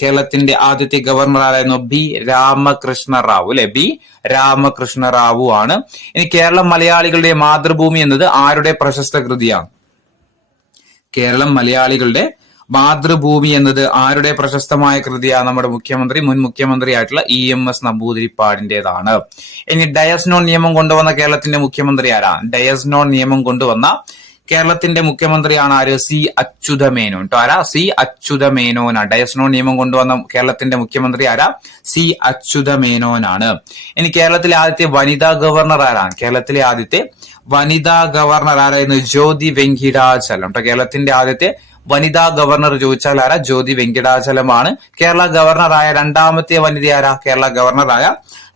കേരളത്തിന്റെ ആദ്യത്തെ ഗവർണർ ആരായിരുന്നു? ബി രാമകൃഷ്ണ റാവു അല്ലെ? ബി രാമകൃഷ്ണ റാവു ആണ്. ഇനി കേരളം മലയാളികളുടെ മാതൃഭൂമി എന്നത് ആരുടെ പ്രശസ്ത കൃതിയാണ്? കേരളം മലയാളികളുടെ മാതൃഭൂമി എന്നത് ആരുടെ പ്രശസ്തമായ കൃതിയാണ്? നമ്മുടെ മുൻ മുഖ്യമന്ത്രി ആയിട്ടുള്ള EMS നമ്പൂതിരിപ്പാടിന്റേതാണ്. ഇനി ഡയസ്നോൺ നിയമം കൊണ്ടുവന്ന കേരളത്തിന്റെ മുഖ്യമന്ത്രി ആരാണ്? ഡയസ്നോൺ നിയമം കൊണ്ടുവന്ന കേരളത്തിന്റെ മുഖ്യമന്ത്രിയാണ് ആര്? സി അച്യുതമേനോൻ. ആരാ? സി അച്യുതമേനോനാണ്. ഡയസ്നോൺ നിയമം കൊണ്ടുവന്ന കേരളത്തിന്റെ മുഖ്യമന്ത്രി ആരാ? സി അച്യുതമേനോനാണ്. ഇനി കേരളത്തിലെ ആദ്യത്തെ വനിതാ ഗവർണർ ആരാണ്? കേരളത്തിലെ ആദ്യത്തെ വനിതാ ഗവർണർ ആരായിരുന്നു? ജ്യോതി വെങ്കിടാചലം. കേരളത്തിന്റെ ആദ്യത്തെ വനിതാ ഗവർണർ ചോദിച്ചാൽ ആരാ? ജ്യോതി വെങ്കിടാചലമാണ്. കേരള ഗവർണറായ രണ്ടാമത്തെ വനിത ആരാ? കേരള ഗവർണറായ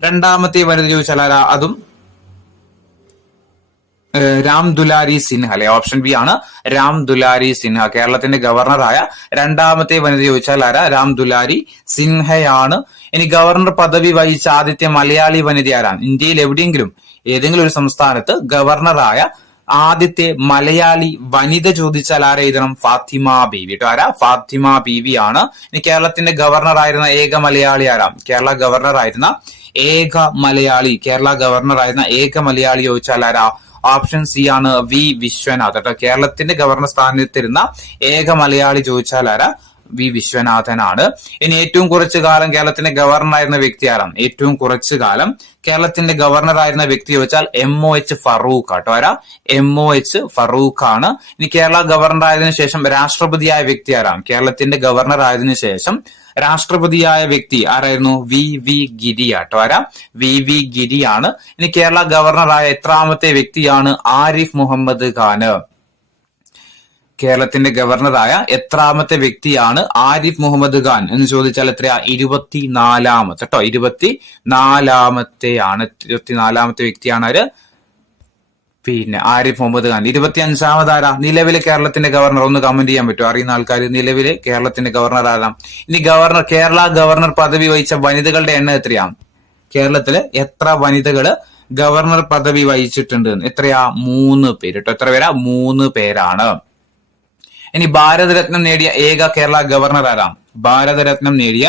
രണ്ടാമത്തെ വനിത ചോദിച്ചാൽ ആരാ? അതും രാം ദുലാരി സിൻഹ അല്ലെ? ഓപ്ഷൻ ബി ആണ് രാം ദുലാരി സിൻഹ. കേരളത്തിന്റെ ഗവർണറായ രണ്ടാമത്തെ വനിത ചോദിച്ചാൽ ആരാ? രാം ദുലാരി സിൻഹയാണ്. ഇനി ഗവർണർ പദവി വഹിച്ച ആദ്യത്തെ മലയാളി വനിത ആരാണ്? ഇന്ത്യയിൽ എവിടെയെങ്കിലും ഏതെങ്കിലും ഒരു സംസ്ഥാനത്ത് ഗവർണറായ ആദ്യത്തെ മലയാളി വനിത ചോദിച്ചാൽ ആരെ എഴുതണം? ഫാത്തിമ ബീവി. ആരാ? ഫാത്തിമ ബീവി ആണ്. ഇനി കേരളത്തിന്റെ ഗവർണറായിരുന്ന ഏക മലയാളി ആരാ? കേരള ഗവർണറായിരുന്ന ഏക മലയാളി ചോദിച്ചാൽ ആരാ? ഓപ്ഷൻ സി ആണ് വി വിശ്വനാഥ്. കേരളത്തിന്റെ ഗവർണർ സ്ഥാനത്തിരുന്ന ഏക മലയാളി ചോദിച്ചാൽ ആരാ? വി വിശ്വനാഥനാണ്. ഇനി ഏറ്റവും കുറച്ചു കാലം കേരളത്തിന്റെ ഗവർണറായിരുന്ന വ്യക്തി ആരാണ്? ഏറ്റവും കുറച്ചു കാലം കേരളത്തിന്റെ ഗവർണറായിരുന്ന വ്യക്തി ചോദിച്ചാൽ MOH ഫറൂഖ് ആട്ടോ. ആരാ? MOH ഫറൂഖ് ആണ്. ഇനി കേരള ഗവർണറായതിനു ശേഷം രാഷ്ട്രപതിയായ വ്യക്തി ആരാണ്? കേരളത്തിന്റെ ഗവർണർ ആയതിനു ശേഷം രാഷ്ട്രപതിയായ വ്യക്തി ആരായിരുന്നു? VV ഗിരി ആട്ടോ. ആരാ? VV ഗിരിയാണ്. ഇനി കേരള ഗവർണറായ എത്രാമത്തെ വ്യക്തിയാണ്? ആരിഫ് മുഹമ്മദ് ഖാന്. കേരളത്തിന്റെ ഗവർണറായ എത്രാമത്തെ വ്യക്തിയാണ് ആരിഫ് മുഹമ്മദ് ഖാൻ എന്ന് ചോദിച്ചാൽ എത്രയാ? 24ാമത്തെ കേട്ടോ. 24ാമത്തെ വ്യക്തിയാണ് ആര്? പിന്നെ ആരിഫ് മുഹമ്മദ് ഖാൻ. 25ാമത് ആരാ? നിലവിലെ കേരളത്തിന്റെ ഗവർണർ. ഒന്ന് കമന്റ് ചെയ്യാൻ പറ്റുമോ? അറിയുന്ന ആൾക്കാർ നിലവിലെ കേരളത്തിന്റെ ഗവർണർ ആരാ? ഇനി കേരള ഗവർണർ പദവി വഹിച്ച വനിതകളുടെ എണ്ണം എത്രയാണ്? കേരളത്തില് എത്ര വനിതകള് ഗവർണർ പദവി വഹിച്ചിട്ടുണ്ട്? എത്രയാ? 3 പേര് കേട്ടോ. എത്ര പേരാ? 3 പേരാണ്. ഇനി ഭാരതരത്നം നേടിയ ഏക കേരള ഗവർണർ ആരാ? ഭാരതരത്നം നേടിയ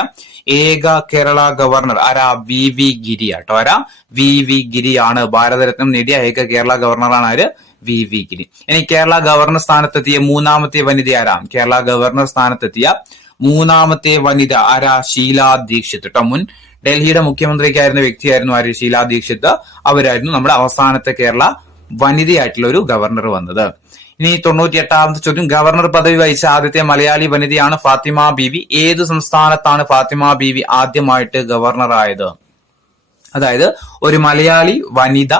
ഏക കേരള ഗവർണർ ആരാ? VV ഗിരി ആട്ടോ. ആരാ? VV ഗിരിയാണ്. ഭാരതരത്നം നേടിയ ഏക കേരള ഗവർണറാണ് ആര്? VV ഗിരി. ഇനി കേരള ഗവർണർ സ്ഥാനത്തെത്തിയ 3ാമത്തെ വനിത ആരാ? കേരള ഗവർണർ സ്ഥാനത്തെത്തിയ 3ാമത്തെ വനിത ആരാ? ഷീലാ ദീക്ഷിത് കേട്ടോ. മുൻ ഡൽഹിയുടെ മുഖ്യമന്ത്രിക്കായിരുന്ന വ്യക്തിയായിരുന്നു ആര്? ഷീലാ ദീക്ഷിത്. അവരായിരുന്നു നമ്മുടെ അവസാനത്തെ കേരള വനിതയായിട്ടുള്ള ഒരു ഗവർണർ വന്നത്. ഇനി 98ാമത്തെ ചോദ്യം, ഗവർണർ പദവി വഹിച്ച ആദ്യത്തെ മലയാളി വനിതയാണ് ഫാത്തിമ ബീവി. ഏത് സംസ്ഥാനത്താണ് ഫാത്തിമ ബീവി ആദ്യമായിട്ട് ഗവർണറായത്? അതായത് ഒരു മലയാളി വനിത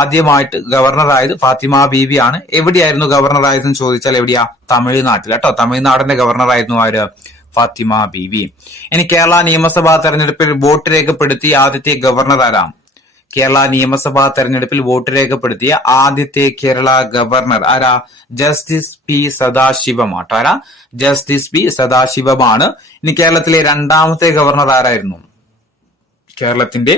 ആദ്യമായിട്ട് ഗവർണറായത് ഫാത്തിമ ബീവിയാണ്. എവിടെയായിരുന്നു ഗവർണറായതെന്ന് ചോദിച്ചാൽ എവിടെയാ? തമിഴ്നാട്ടിൽ കേട്ടോ. തമിഴ്നാടിന്റെ ഗവർണറായിരുന്നു ആര്? ഫാത്തിമ ബീവി. ഇനി കേരള നിയമസഭാ തെരഞ്ഞെടുപ്പിൽ വോട്ട് രേഖപ്പെടുത്തിയ ആദ്യത്തെ ഗവർണർ ആരാ? കേരള നിയമസഭാ തെരഞ്ഞെടുപ്പിൽ വോട്ട് രേഖപ്പെടുത്തിയ ആദ്യത്തെ കേരള ഗവർണർ ആരാ? ജസ്റ്റിസ് പി സദാശിവം ആട്ടോ. ആരാ? ജസ്റ്റിസ് പി സദാശിവമാണ്. ഇനി കേരളത്തിലെ രണ്ടാമത്തെ ഗവർണർ ആരായിരുന്നു? കേരളത്തിന്റെ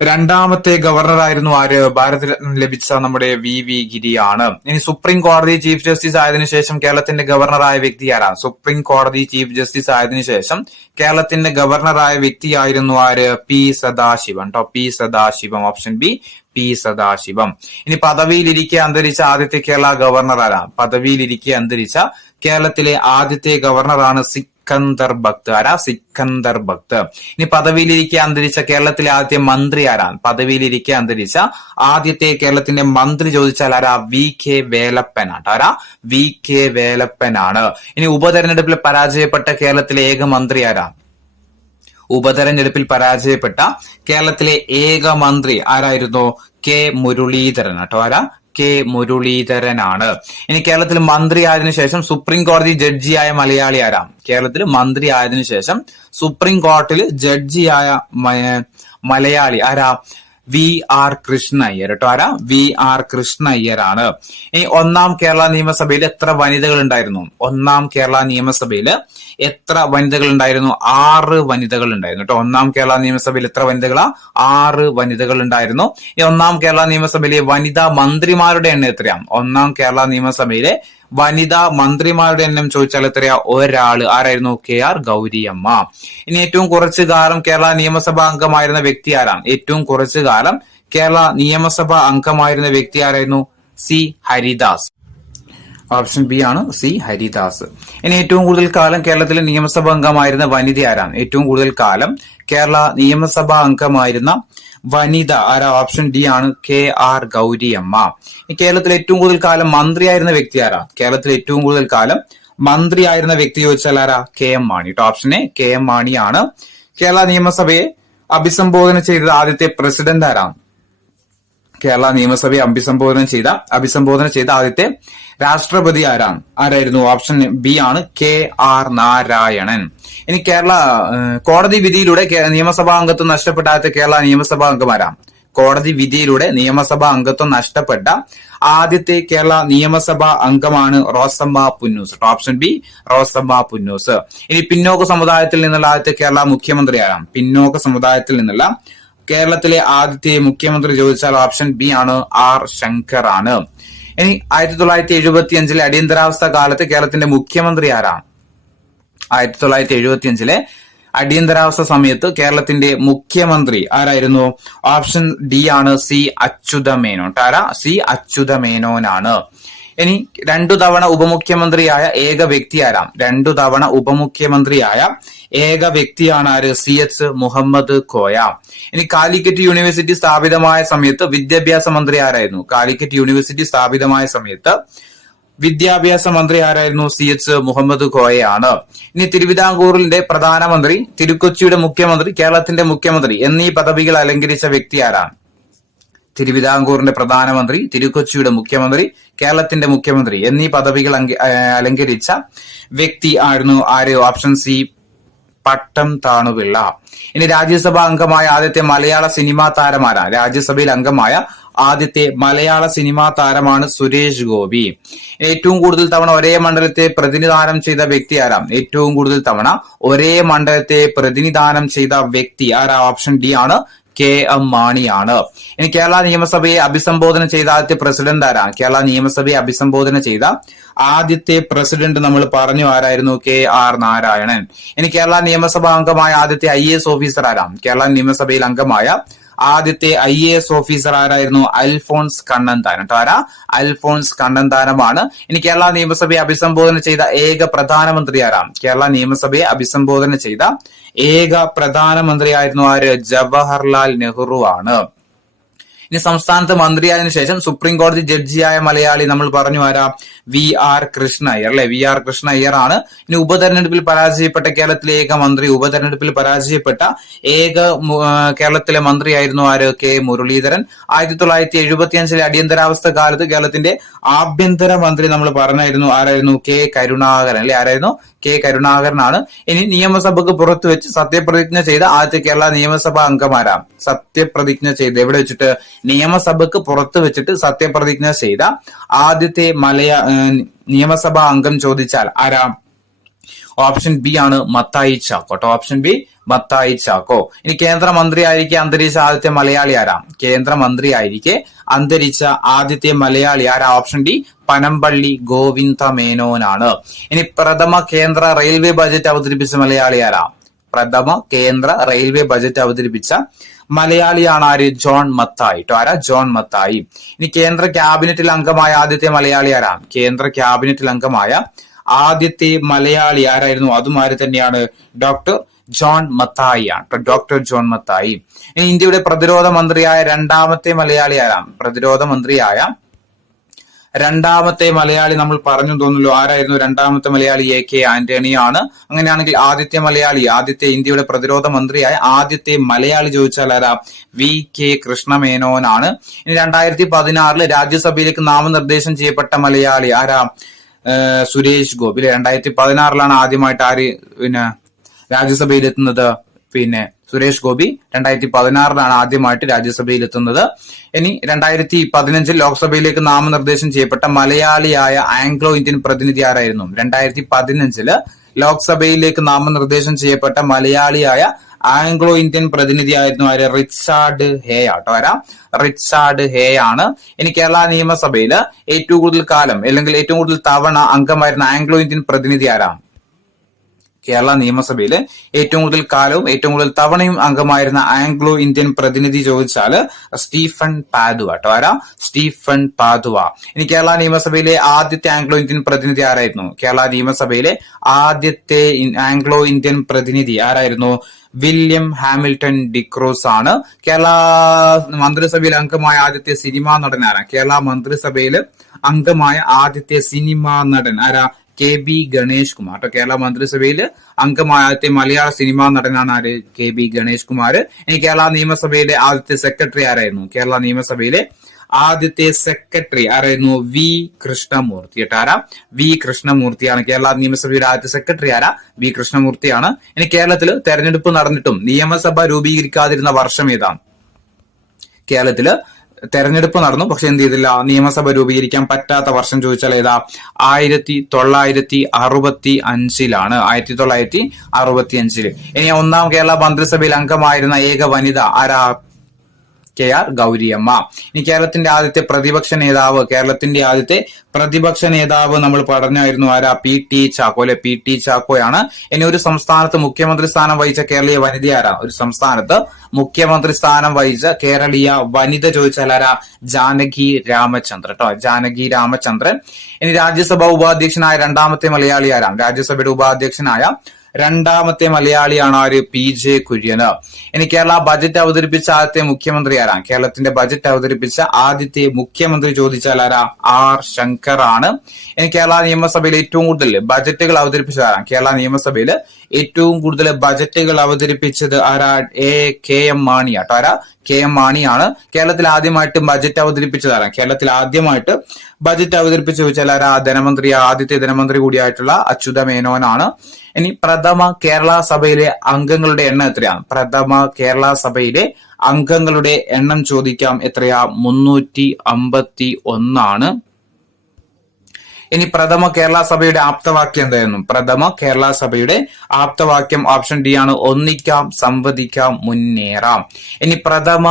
രണ്ടാമത്തെ ഗവർണറായിരുന്നു ആര്? ഭാരതരത്നം ലഭിച്ച നമ്മുടെ VV ഗിരിയാണ്. ഇനി സുപ്രീം കോടതി ചീഫ് ജസ്റ്റിസ് ആയതിനു ശേഷം കേരളത്തിന്റെ ഗവർണറായ വ്യക്തി ആരാണ്? സുപ്രീം കോടതി ചീഫ് ജസ്റ്റിസ് ആയതിനു ശേഷം കേരളത്തിന്റെ ഗവർണറായ വ്യക്തിയായിരുന്നു ആര്? പി സദാശിവം കേട്ടോ. P Sadasivam. Option B P Sadasivam. ഇനി പദവിയിലിരിക്കെ അന്തരിച്ച ആദ്യത്തെ കേരള ഗവർണർ ആരാ? പദവിയിലിരിക്കെ അന്തരിച്ച കേരളത്തിലെ ആദ്യത്തെ ഗവർണറാണ് സിക്കന്ദർ ഭക്ത്. ആരാ? സിക്കന്ദർ ഭക്ത്. ഇനി പദവിയിലിരിക്കെ അന്തരിച്ച കേരളത്തിലെ ആദ്യത്തെ മന്ത്രി ആരാണ്? പദവിയിലിരിക്കെ അന്തരിച്ച ആദ്യത്തെ കേരളത്തിന്റെ മന്ത്രി ചോദിച്ചാൽ ആരാ? VK വേലപ്പൻ ആട്ടോ. ആരാ? VK വേലപ്പനാണ്. ഇനി ഉപതെരഞ്ഞെടുപ്പിൽ പരാജയപ്പെട്ട കേരളത്തിലെ ഏക മന്ത്രി ആരാ? ഉപതെരഞ്ഞെടുപ്പിൽ പരാജയപ്പെട്ട കേരളത്തിലെ ഏക മന്ത്രി ആരായിരുന്നു? K മുരളീധരൻ ആട്ടോ. ആരാ? K മുരളീധരനാണ്. ഇനി കേരളത്തിൽ മന്ത്രി ആയതിനു ശേഷം സുപ്രീം കോടതി ജഡ്ജിയായ മലയാളി ആരാ? കേരളത്തിൽ മന്ത്രി ആയതിനു ശേഷം സുപ്രീം കോടതിയിൽ ജഡ്ജിയായ മലയാളി ആരാ? വി ആർ കൃഷ്ണ അയ്യർ കേട്ടോ. ആരാ? വി ആർ കൃഷ്ണ അയ്യരാണ്. ഇനി ഒന്നാം കേരള നിയമസഭയിൽ എത്ര വനിതകൾ ഉണ്ടായിരുന്നു? ഒന്നാം കേരള നിയമസഭയിൽ എത്ര വനിതകൾ ഉണ്ടായിരുന്നു? 6 വനിതകൾ ഉണ്ടായിരുന്നു കേട്ടോ. ഒന്നാം കേരള നിയമസഭയിൽ എത്ര വനിതകളാ? 6 വനിതകൾ ഉണ്ടായിരുന്നു. ഈ ഒന്നാം കേരള നിയമസഭയിലെ വനിതാ മന്ത്രിമാരുടെ എണ്ണം എത്രയാണ്? ഒന്നാം കേരള നിയമസഭയിലെ വനിതാ മന്ത്രിമാരുടെ എണ്ണം ചോദിച്ചാൽ എത്രയാ? ഒരാള്. ആരായിരുന്നു? K R Gowriamma. ഇനി ഏറ്റവും കുറച്ചു കാലം കേരള നിയമസഭാ അംഗമായിരുന്ന വ്യക്തി ആരാണ്? ഏറ്റവും കുറച്ചു കാലം കേരള നിയമസഭാ അംഗമായിരുന്ന വ്യക്തി ആരായിരുന്നു? സി ഹരിദാസ്. ഓപ്ഷൻ ബി ആണ് സി ഹരിദാസ്. ഇനി ഏറ്റവും കൂടുതൽ കാലം കേരളത്തിലെ നിയമസഭാ അംഗമായിരുന്ന വനിത ആരാണ്? ഏറ്റവും കൂടുതൽ കാലം കേരള നിയമസഭാ അംഗമായിരുന്ന വനിത ആരാ? ഓപ്ഷൻ ഡി ആണ് കെ ആർ ഗൗരിയമ്മ. കേരളത്തിൽ ഏറ്റവും കൂടുതൽ കാലം മന്ത്രിയായിരുന്ന വ്യക്തി ആരാ? കേരളത്തിൽ ഏറ്റവും കൂടുതൽ കാലം മന്ത്രിയായിരുന്ന വ്യക്തി ചോദിച്ചാൽ ആരാ? കെ എം മാണി കേട്ടോ. ഓപ്ഷൻ എ കെ എം മാണിയാണ്. കേരള നിയമസഭയെ അഭിസംബോധന ചെയ്തത് ആദ്യത്തെ പ്രസിഡന്റ് ആരാണ്? കേരള നിയമസഭയെ അഭിസംബോധന ചെയ്ത ആദ്യത്തെ രാഷ്ട്രപതി ആരായിരുന്നു? ഓപ്ഷൻ ബി ആണ് കെ ആർ നാരായണൻ. ഇനി കോടതി വിധിയിലൂടെ നിയമസഭാ അംഗത്വം നഷ്ടപ്പെട്ട ആദ്യത്തെ കേരള നിയമസഭാ അംഗം ആരാണ്? കോടതി വിധിയിലൂടെ നിയമസഭാ അംഗത്വം നഷ്ടപ്പെട്ട ആദ്യത്തെ കേരള നിയമസഭാ അംഗമാണ് റോസമ്മ പുന്നൂസ്. Option B Rosamma Punnoose. ഇനി പിന്നോക്ക സമുദായത്തിൽ നിന്നുള്ള ആദ്യത്തെ കേരള മുഖ്യമന്ത്രി ആരാണ്? പിന്നോക്ക സമുദായത്തിൽ നിന്നുള്ള കേരളത്തിലെ ആദ്യത്തെ മുഖ്യമന്ത്രി ചോദിച്ചാൽ ഓപ്ഷൻ ബി ആണ് ആർ ശങ്കർ ആണ്. ഇനി 1975 അടിയന്തരാവസ്ഥ കാലത്ത് കേരളത്തിന്റെ മുഖ്യമന്ത്രി ആരാണ്? 1975 അടിയന്തരാവസ്ഥ സമയത്ത് കേരളത്തിന്റെ മുഖ്യമന്ത്രി ആരായിരുന്നു? ഓപ്ഷൻ ഡി ആണ് സി അച്യുതമേനോൻ. ആരാ? സി അച്യുതമേനോനാണ്. ഇനി 2 തവണ ഉപമുഖ്യമന്ത്രിയായ ഏക വ്യക്തി ആരാം? 2 തവണ ഉപമുഖ്യമന്ത്രിയായ ഏക വ്യക്തിയാണ് ആര്? C H Muhammed Koya. ഇനി കാലിക്കറ്റ് യൂണിവേഴ്സിറ്റി സ്ഥാപിതമായ സമയത്ത് വിദ്യാഭ്യാസ മന്ത്രി ആരായിരുന്നു? കാലിക്കറ്റ് യൂണിവേഴ്സിറ്റി സ്ഥാപിതമായ സമയത്ത് വിദ്യാഭ്യാസ മന്ത്രി ആരായിരുന്നു? സി എച്ച് മുഹമ്മദ് കോയയാണ്. ഇനി തിരുവിതാംകൂറിന്റെ പ്രധാനമന്ത്രി, തിരുക്കൊച്ചിയുടെ മുഖ്യമന്ത്രി, കേരളത്തിന്റെ മുഖ്യമന്ത്രി എന്നീ പദവികൾ അലങ്കരിച്ച വ്യക്തി ആരാണ്? തിരുവിതാംകൂറിന്റെ പ്രധാനമന്ത്രി, തിരുക്കൊച്ചിയുടെ മുഖ്യമന്ത്രി, കേരളത്തിന്റെ മുഖ്യമന്ത്രി എന്നീ പദവികൾ അലങ്കരിച്ച വ്യക്തി ആയിരുന്നു ആര്? ഓപ്ഷൻ സി പട്ടം താണുപിള്ള. ഇനി രാജ്യസഭാ അംഗമായ ആദ്യത്തെ മലയാള സിനിമാ താരമാരാണ്? രാജ്യസഭയിൽ അംഗമായ ആദ്യത്തെ മലയാള സിനിമാ താരമാണ് സുരേഷ് ഗോപി. ഏറ്റവും കൂടുതൽ തവണ ഒരേ മണ്ഡലത്തെ പ്രതിനിധാനം ചെയ്ത വ്യക്തി ആരാം? ഏറ്റവും കൂടുതൽ തവണ ഒരേ മണ്ഡലത്തെ പ്രതിനിധാനം ചെയ്ത വ്യക്തി ആരാ? ഓപ്ഷൻ ഡി ആണ് കെ എം മാണിയാണ്. ഇനി കേരള നിയമസഭയെ അഭിസംബോധന ചെയ്ത ആദ്യത്തെ പ്രസിഡന്റ് ആരാണ്? കേരള നിയമസഭയെ അഭിസംബോധന ചെയ്ത ആദ്യത്തെ പ്രസിഡന്റ് നമ്മൾ പറഞ്ഞു ആരായിരുന്നു? K R Narayanan. ഇനി കേരള നിയമസഭാ അംഗമായ ആദ്യത്തെ IAS ഓഫീസർ ആരാണ്? കേരള നിയമസഭയിൽ അംഗമായ ആദ്യത്തെ IAS ഓഫീസർ ആരായിരുന്നു? അൽഫോൺസ് കണ്ണന്താനം. ആരാ? അൽഫോൺസ് കണ്ണന്താനമാണ്. ഇനി കേരള നിയമസഭയെ അഭിസംബോധന ചെയ്ത ഏക പ്രധാനമന്ത്രി ആരാണ്? കേരള നിയമസഭയെ അഭിസംബോധന ചെയ്ത ഏക പ്രധാനമന്ത്രി ആയിരുന്നു ആര്? ജവഹർലാൽ നെഹ്റു ആണ്. ഇനി സംസ്ഥാനത്ത് മന്ത്രിയായതിനു ശേഷം സുപ്രീം കോടതി ജഡ്ജിയായ മലയാളി നമ്മൾ പറഞ്ഞു ആരാ? വി ആർ കൃഷ്ണ അയ്യർ അല്ലെ? വി ആർ കൃഷ്ണ അയ്യർ ആണ്. ഇനി ഉപതെരഞ്ഞെടുപ്പിൽ പരാജയപ്പെട്ട കേരളത്തിലെ ഏക മന്ത്രി, ഉപതെരഞ്ഞെടുപ്പിൽ പരാജയപ്പെട്ട ഏക കേരളത്തിലെ മന്ത്രിയായിരുന്നു ആര്? കെ മുരളീധരൻ. 1975 അടിയന്തരാവസ്ഥ കാലത്ത് കേരളത്തിന്റെ ആഭ്യന്തര മന്ത്രി നമ്മൾ പറഞ്ഞായിരുന്നു ആരായിരുന്നു? കെ കരുണാകരൻ അല്ലെ? ആരായിരുന്നു? കെ കരുണാകരനാണ്. ഇനി നിയമസഭക്ക് പുറത്തു വെച്ച് സത്യപ്രതിജ്ഞ ചെയ്ത ആദ്യത്തെ കേരള നിയമസഭാ അംഗമാരാ? സത്യപ്രതിജ്ഞ ചെയ്ത് എവിടെ വെച്ചിട്ട്? നിയമസഭക്ക് പുറത്തു വെച്ചിട്ട് സത്യപ്രതിജ്ഞ ചെയ്ത ആദ്യത്തെ നിയമസഭാ അംഗം ചോദിച്ചാൽ ആരാ? ഓപ്ഷൻ ബി ആണ് മത്തായി ചാക്കോ. Option B Mathai Chacko. ഇനി കേന്ദ്രമന്ത്രിയായിരിക്കെ അന്തരിച്ച ആദ്യത്തെ മലയാളി ആരാ? കേന്ദ്രമന്ത്രിയായിരിക്കെ അന്തരിച്ച ആദ്യത്തെ മലയാളി ആരാ? ഓപ്ഷൻ ഡി പനമ്പള്ളി ഗോവിന്ദ മേനോനാണ്. ഇനി പ്രഥമ കേന്ദ്ര റെയിൽവേ ബജറ്റ് അവതരിപ്പിച്ച മലയാളി ആരാ? പ്രഥമ കേന്ദ്ര റെയിൽവേ ബജറ്റ് അവതരിപ്പിച്ച മലയാളിയാണ് ആര്? ജോൺ മത്തായി. ആരാ? ജോൺ മത്തായി. ഇനി കേന്ദ്ര ക്യാബിനറ്റിൽ അംഗമായ ആദ്യത്തെ മലയാളി ആരാ? കേന്ദ്ര ക്യാബിനറ്റിൽ അംഗമായ ആദ്യത്തെ മലയാളി ആരായിരുന്നു? അതും ആര് തന്നെയാണ്? ഡോക്ടർ ജോൺ മത്തായി ആണ്. Doctor John Mathai. ഇനി ഇന്ത്യയുടെ പ്രതിരോധ മന്ത്രിയായ രണ്ടാമത്തെ മലയാളി ആരാണ്? പ്രതിരോധ മന്ത്രിയായ രണ്ടാമത്തെ മലയാളി നമ്മൾ പറഞ്ഞു തോന്നുന്നു ആരായിരുന്നു? രണ്ടാമത്തെ മലയാളി AK ആന്റണി ആണ്. അങ്ങനെയാണെങ്കിൽ ആദ്യത്തെ ഇന്ത്യയുടെ പ്രതിരോധ മന്ത്രിയായ ആദ്യത്തെ മലയാളി ചോദിച്ചാൽ ആരാ? VK കൃഷ്ണമേനോനാണ്. ഇനി 2016 രാജ്യസഭയിലേക്ക് നാമനിർദ്ദേശം ചെയ്യപ്പെട്ട മലയാളി ആരാ? സുരേഷ് ഗോപി. 2016 ആദ്യമായിട്ട് ആര് രാജ്യസഭയിൽ എത്തുന്നത്? സുരേഷ് ഗോപി 2016 ആദ്യമായിട്ട് രാജ്യസഭയിൽ എത്തുന്നത്. ഇനി 2015 ലോക്സഭയിലേക്ക് നാമനിർദ്ദേശം ചെയ്യപ്പെട്ട മലയാളിയായ ആംഗ്ലോ ഇന്ത്യൻ പ്രതിനിധി ആരായിരുന്നു? 2015 ലോക്സഭയിലേക്ക് നാമനിർദ്ദേശം ചെയ്യപ്പെട്ട മലയാളിയായ ആംഗ്ലോ ഇന്ത്യൻ പ്രതിനിധി ആയിരുന്നു ആര്? റിച്ചാർഡ് ഹേ ആട്ടോ. റിച്ചാർഡ് ഹേ ആണ്. ഇനി കേരള നിയമസഭയിൽ ഏറ്റവും കൂടുതൽ കാലം അല്ലെങ്കിൽ ഏറ്റവും കൂടുതൽ തവണ അംഗമായിരുന്ന ആംഗ്ലോ ഇന്ത്യൻ പ്രതിനിധി ആരാണ്? കേരള നിയമസഭയിൽ ഏറ്റവും കൂടുതൽ കാലവും ഏറ്റവും കൂടുതൽ തവണയും അംഗമായിരുന്ന ആംഗ്ലോ ഇന്ത്യൻ പ്രതിനിധി ചോദിച്ചാൽ സ്റ്റീഫൻ പാദുവ കേട്ടോ. സ്റ്റീഫൻ പാദുവ. ഇനി കേരള നിയമസഭയിലെ ആദ്യത്തെ ആംഗ്ലോ ഇന്ത്യൻ പ്രതിനിധി ആരായിരുന്നു? കേരള നിയമസഭയിലെ ആദ്യത്തെ ആംഗ്ലോ ഇന്ത്യൻ പ്രതിനിധി ആരായിരുന്നു? വില്യം ഹാമിൽട്ടൺ ഡിക്രൂസ് ആണ്. കേരള മന്ത്രിസഭയിൽ അംഗമായ ആദ്യത്തെ സിനിമാ നടൻ ആരാ? കേരള മന്ത്രിസഭയിൽ അംഗമായ ആദ്യത്തെ സിനിമാ നടൻ ആരാ? KB ഗണേഷ് കുമാർ. കേരള മന്ത്രിസഭയിൽ അംഗമായ ആദ്യത്തെ മലയാള സിനിമാ നടനാണ് ആര്? KB ഗണേഷ് കുമാർ. ഇനി കേരള നിയമസഭയിലെ ആദ്യത്തെ സെക്രട്ടറി ആരായിരുന്നു? കേരള നിയമസഭയിലെ ആദ്യത്തെ സെക്രട്ടറി ആരായിരുന്നു? വി കൃഷ്ണമൂർത്തി കേട്ടോ. വി കൃഷ്ണമൂർത്തിയാണ് കേരള നിയമസഭയുടെ ആദ്യത്തെ സെക്രട്ടറി. വി കൃഷ്ണമൂർത്തിയാണ്. ഇനി കേരളത്തിൽ തെരഞ്ഞെടുപ്പ് നടന്നിട്ടും നിയമസഭ രൂപീകരിക്കാതിരുന്ന വർഷം ഏതാണ്? കേരളത്തില് തെരഞ്ഞെടുപ്പ് നടന്നു, പക്ഷെ എന്ത് ചെയ്തില്ല? നിയമസഭ രൂപീകരിക്കാൻ പറ്റാത്ത വർഷം ചോദിച്ചാൽ ഏതാ? 1965. 1965. ഇനി ഒന്നാം കേരള മന്ത്രിസഭയിൽ അംഗമായിരുന്ന ഏക വനിത ആരാ? KR ഗൗരിയമ്മ. ഇനി കേരളത്തിന്റെ ആദ്യത്തെ പ്രതിപക്ഷ നേതാവ്, കേരളത്തിന്റെ ആദ്യത്തെ പ്രതിപക്ഷ നേതാവ് നമ്മൾ പറഞ്ഞായിരുന്നു ആരാ? PT ചാക്കോ അല്ലെ? PT ചാക്കോയാണ്. ഇനി ഒരു സംസ്ഥാനത്ത് മുഖ്യമന്ത്രി സ്ഥാനം വഹിച്ച കേരളീയ വനിത ആരാ? ഒരു സംസ്ഥാനത്ത് മുഖ്യമന്ത്രി സ്ഥാനം വഹിച്ച കേരളീയ വനിത ചോദിച്ചാൽ ആരാ? ജാനകി രാമചന്ദ്രൻ കേട്ടോ. ജാനകി രാമചന്ദ്രൻ. ഇനി രാജ്യസഭാ ഉപാധ്യക്ഷനായ രണ്ടാമത്തെ മലയാളി ആരാണ്? രാജ്യസഭയുടെ ഉപാധ്യക്ഷനായ രണ്ടാമത്തെ മലയാളിയാണ് ആര്? PJ കുര്യന്. ഇനി കേരള ബജറ്റ് അവതരിപ്പിച്ച ആദ്യത്തെ മുഖ്യമന്ത്രി ആരാ? കേരളത്തിന്റെ ബജറ്റ് അവതരിപ്പിച്ച ആദ്യത്തെ മുഖ്യമന്ത്രി ചോദിച്ചാൽ ആരാ? R ശങ്കർ ആണ്. ഇനി കേരള നിയമസഭയിൽ ഏറ്റവും കൂടുതൽ ബജറ്റുകൾ അവതരിപ്പിച്ചത് ആരാ? കേരള നിയമസഭയിൽ ഏറ്റവും കൂടുതൽ ബജറ്റുകൾ അവതരിപ്പിച്ചത് ആരാ? KM മാണി ആട്ടോ. KM മാണിയാണ്. കേരളത്തിൽ ആദ്യമായിട്ട് ബജറ്റ് അവതരിപ്പിച്ചതാരാ? കേരളത്തിൽ ആദ്യമായിട്ട് ബജറ്റ് അവതരിപ്പിച്ച് ചോദിച്ചാൽ ആരാ? ധനമന്ത്രി, ആദ്യത്തെ ധനമന്ത്രി കൂടിയായിട്ടുള്ള അച്യുത മേനോനാണ്. ഇനി പ്രഥമ കേരള സഭയിലെ അംഗങ്ങളുടെ എണ്ണം എത്രയാണ്? പ്രഥമ കേരള സഭയിലെ അംഗങ്ങളുടെ എണ്ണം ചോദിക്കാം. എത്രയാ? 351 ആണ്. ഇനി പ്രഥമ കേരള സഭയുടെ ആപ്തവാക്യം എന്തായിരുന്നു? പ്രഥമ കേരള സഭയുടെ ആപ്തവാക്യം ഓപ്ഷൻ D ആണ്. ഒന്നിക്കാം, സംവദിക്കാം, മുന്നേറാം. ഇനി പ്രഥമ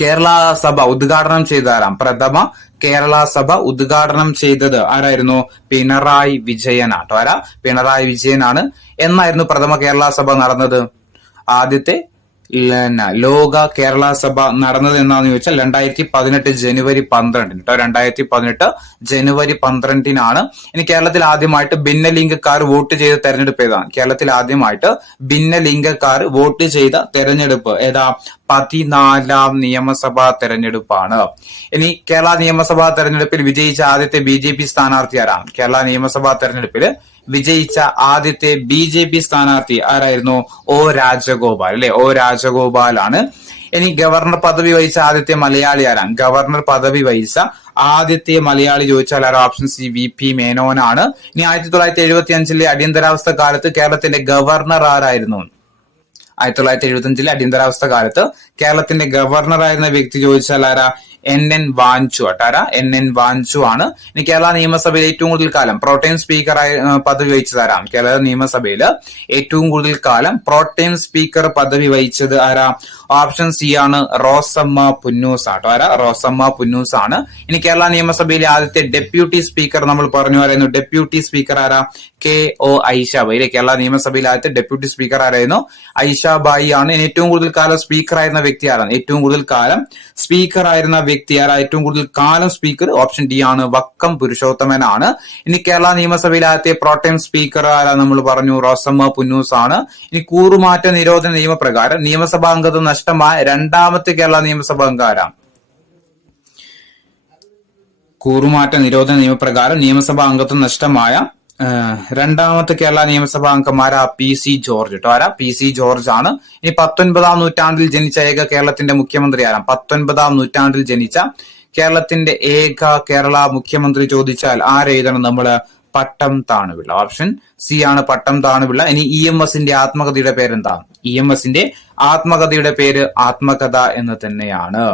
കേരള സഭ ഉദ്ഘാടനം ചെയ്ത ആരാം? പ്രഥമ കേരള സഭ ഉദ്ഘാടനം ചെയ്തത് ആരായിരുന്നു? പിണറായി വിജയനാട്ടോ. പിണറായി വിജയനാണ്. എന്നായിരുന്നു പ്രഥമ കേരള സഭ നടന്നത്? ആദ്യത്തെ ലോക കേരള സഭ നടന്നത് എന്നാന്ന് ചോദിച്ചാൽ 2018 ജനുവരി 12 കേട്ടോ. 2018 ജനുവരി 12 ഇനി കേരളത്തിൽ ആദ്യമായിട്ട് ഭിന്നലിംഗക്കാർ വോട്ട് ചെയ്ത തെരഞ്ഞെടുപ്പ് ഏതാണ്? കേരളത്തിൽ ആദ്യമായിട്ട് ഭിന്നലിംഗക്കാർ വോട്ട് ചെയ്ത തെരഞ്ഞെടുപ്പ് ഏതാ? 14ാം നിയമസഭാ തെരഞ്ഞെടുപ്പാണ്. ഇനി കേരള നിയമസഭാ തെരഞ്ഞെടുപ്പിൽ വിജയിച്ച ആദ്യത്തെ BJP സ്ഥാനാർത്ഥി ആരാണ്? കേരള നിയമസഭാ തെരഞ്ഞെടുപ്പിൽ വിജയിച്ച ആദ്യത്തെ BJP സ്ഥാനാർത്ഥി ആരായിരുന്നു? O രാജഗോപാൽ അല്ലെ? O രാജഗോപാൽ ആണ്. ഇനി ഗവർണർ പദവി വഹിച്ച ആദ്യത്തെ മലയാളി ആരാണ്? ഗവർണർ പദവി വഹിച്ച ആദ്യത്തെ മലയാളി ചോദിച്ചാൽ ആരാ? Option C VP മേനോനാണ്. ഇനി 1975 അടിയന്തരാവസ്ഥ കാലത്ത് കേരളത്തിന്റെ ഗവർണർ ആരായിരുന്നു? 1975 അടിയന്തരാവസ്ഥ കാലത്ത് കേരളത്തിന്റെ ഗവർണർ ആയിരുന്ന വ്യക്തി ചോദിച്ചാൽ ആരാ? NN വാഞ്ചു ആട്ടാരാ? NN വാഞ്ചു ആണ്. ഇനി കേരള നിയമസഭയിൽ ഏറ്റവും കൂടുതൽ കാലം പ്രോട്ടൈം സ്പീക്കറായി പദവി വഹിച്ചത് ആരാ? കേരള നിയമസഭയിൽ ഏറ്റവും കൂടുതൽ കാലം പ്രോട്ടൈം സ്പീക്കർ പദവി വഹിച്ചത് ആരാ? ഓപ്ഷൻ C ആണ്. റോസമ്മ പുന്നൂസ് ആട്ടോ. റോസമ്മ പുന്നൂസ് ആണ്. ഇനി കേരള നിയമസഭയിലെ ആദ്യത്തെ ഡെപ്യൂട്ടി സ്പീക്കർ നമ്മൾ പറഞ്ഞു പറയുന്നു. ഡെപ്യൂട്ടി സ്പീക്കർ ആരാ? KO ഐഷാബായി. കേരള നിയമസഭയിൽ ആദ്യത്തെ ഡെപ്യൂട്ടി സ്പീക്കർ ആരായിരുന്നു? ഐഷാബായി ആണ്. ഏറ്റവും കൂടുതൽ കാലം സ്പീക്കർ ആയിരുന്ന വ്യക്തി ആരാണ്? ഏറ്റവും കൂടുതൽ കാലം സ്പീക്കർ ആയിരുന്ന വ്യക്തി ആരാ? ഏറ്റവും കൂടുതൽ കാലം സ്പീക്കർ ഓപ്ഷൻ D ആണ്. വക്കം പുരുഷോത്തമനാണ്. ഇനി കേരള നിയമസഭയിൽ ആദ്യത്തെ പ്രോട്ടൈം സ്പീക്കർ ആരാ? നമ്മൾ പറഞ്ഞു റോസമ്മ പുന്നൂസ് ആണ്. ഇനി കൂറുമാറ്റ നിരോധന നിയമപ്രകാരം നിയമസഭാ അംഗത്വം നഷ്ടമായ രണ്ടാമത്തെ കേരള നിയമസഭാ അംഗം ആരാ? കൂറുമാറ്റ നിരോധന നിയമപ്രകാരം നിയമസഭാ അംഗത്വം നഷ്ടമായ രണ്ടാമത്തെ കേരള നിയമസഭാ അംഗമാരാ? PC ജോർജ് കേട്ടോ. PC ജോർജ് ആണ്. ഇനി 19ാം നൂറ്റാണ്ടിൽ ജനിച്ച ഏക കേരളത്തിന്റെ മുഖ്യമന്ത്രി ആരാ? 19ാം നൂറ്റാണ്ടിൽ ജനിച്ച കേരളത്തിന്റെ ഏക കേരള മുഖ്യമന്ത്രി ചോദിച്ചാൽ ആരെഴുതണം നമ്മള്? പട്ടം താണുപിള്ള. ഓപ്ഷൻ സി ആണ് പട്ടം താണുപിള്ള. ഇനി EMSന്റെ ആത്മകഥയുടെ പേരെന്താ? EMSന്റെ ആത്മകഥയുടെ പേര് ആത്മകഥ എന്ന് തന്നെയാണ്.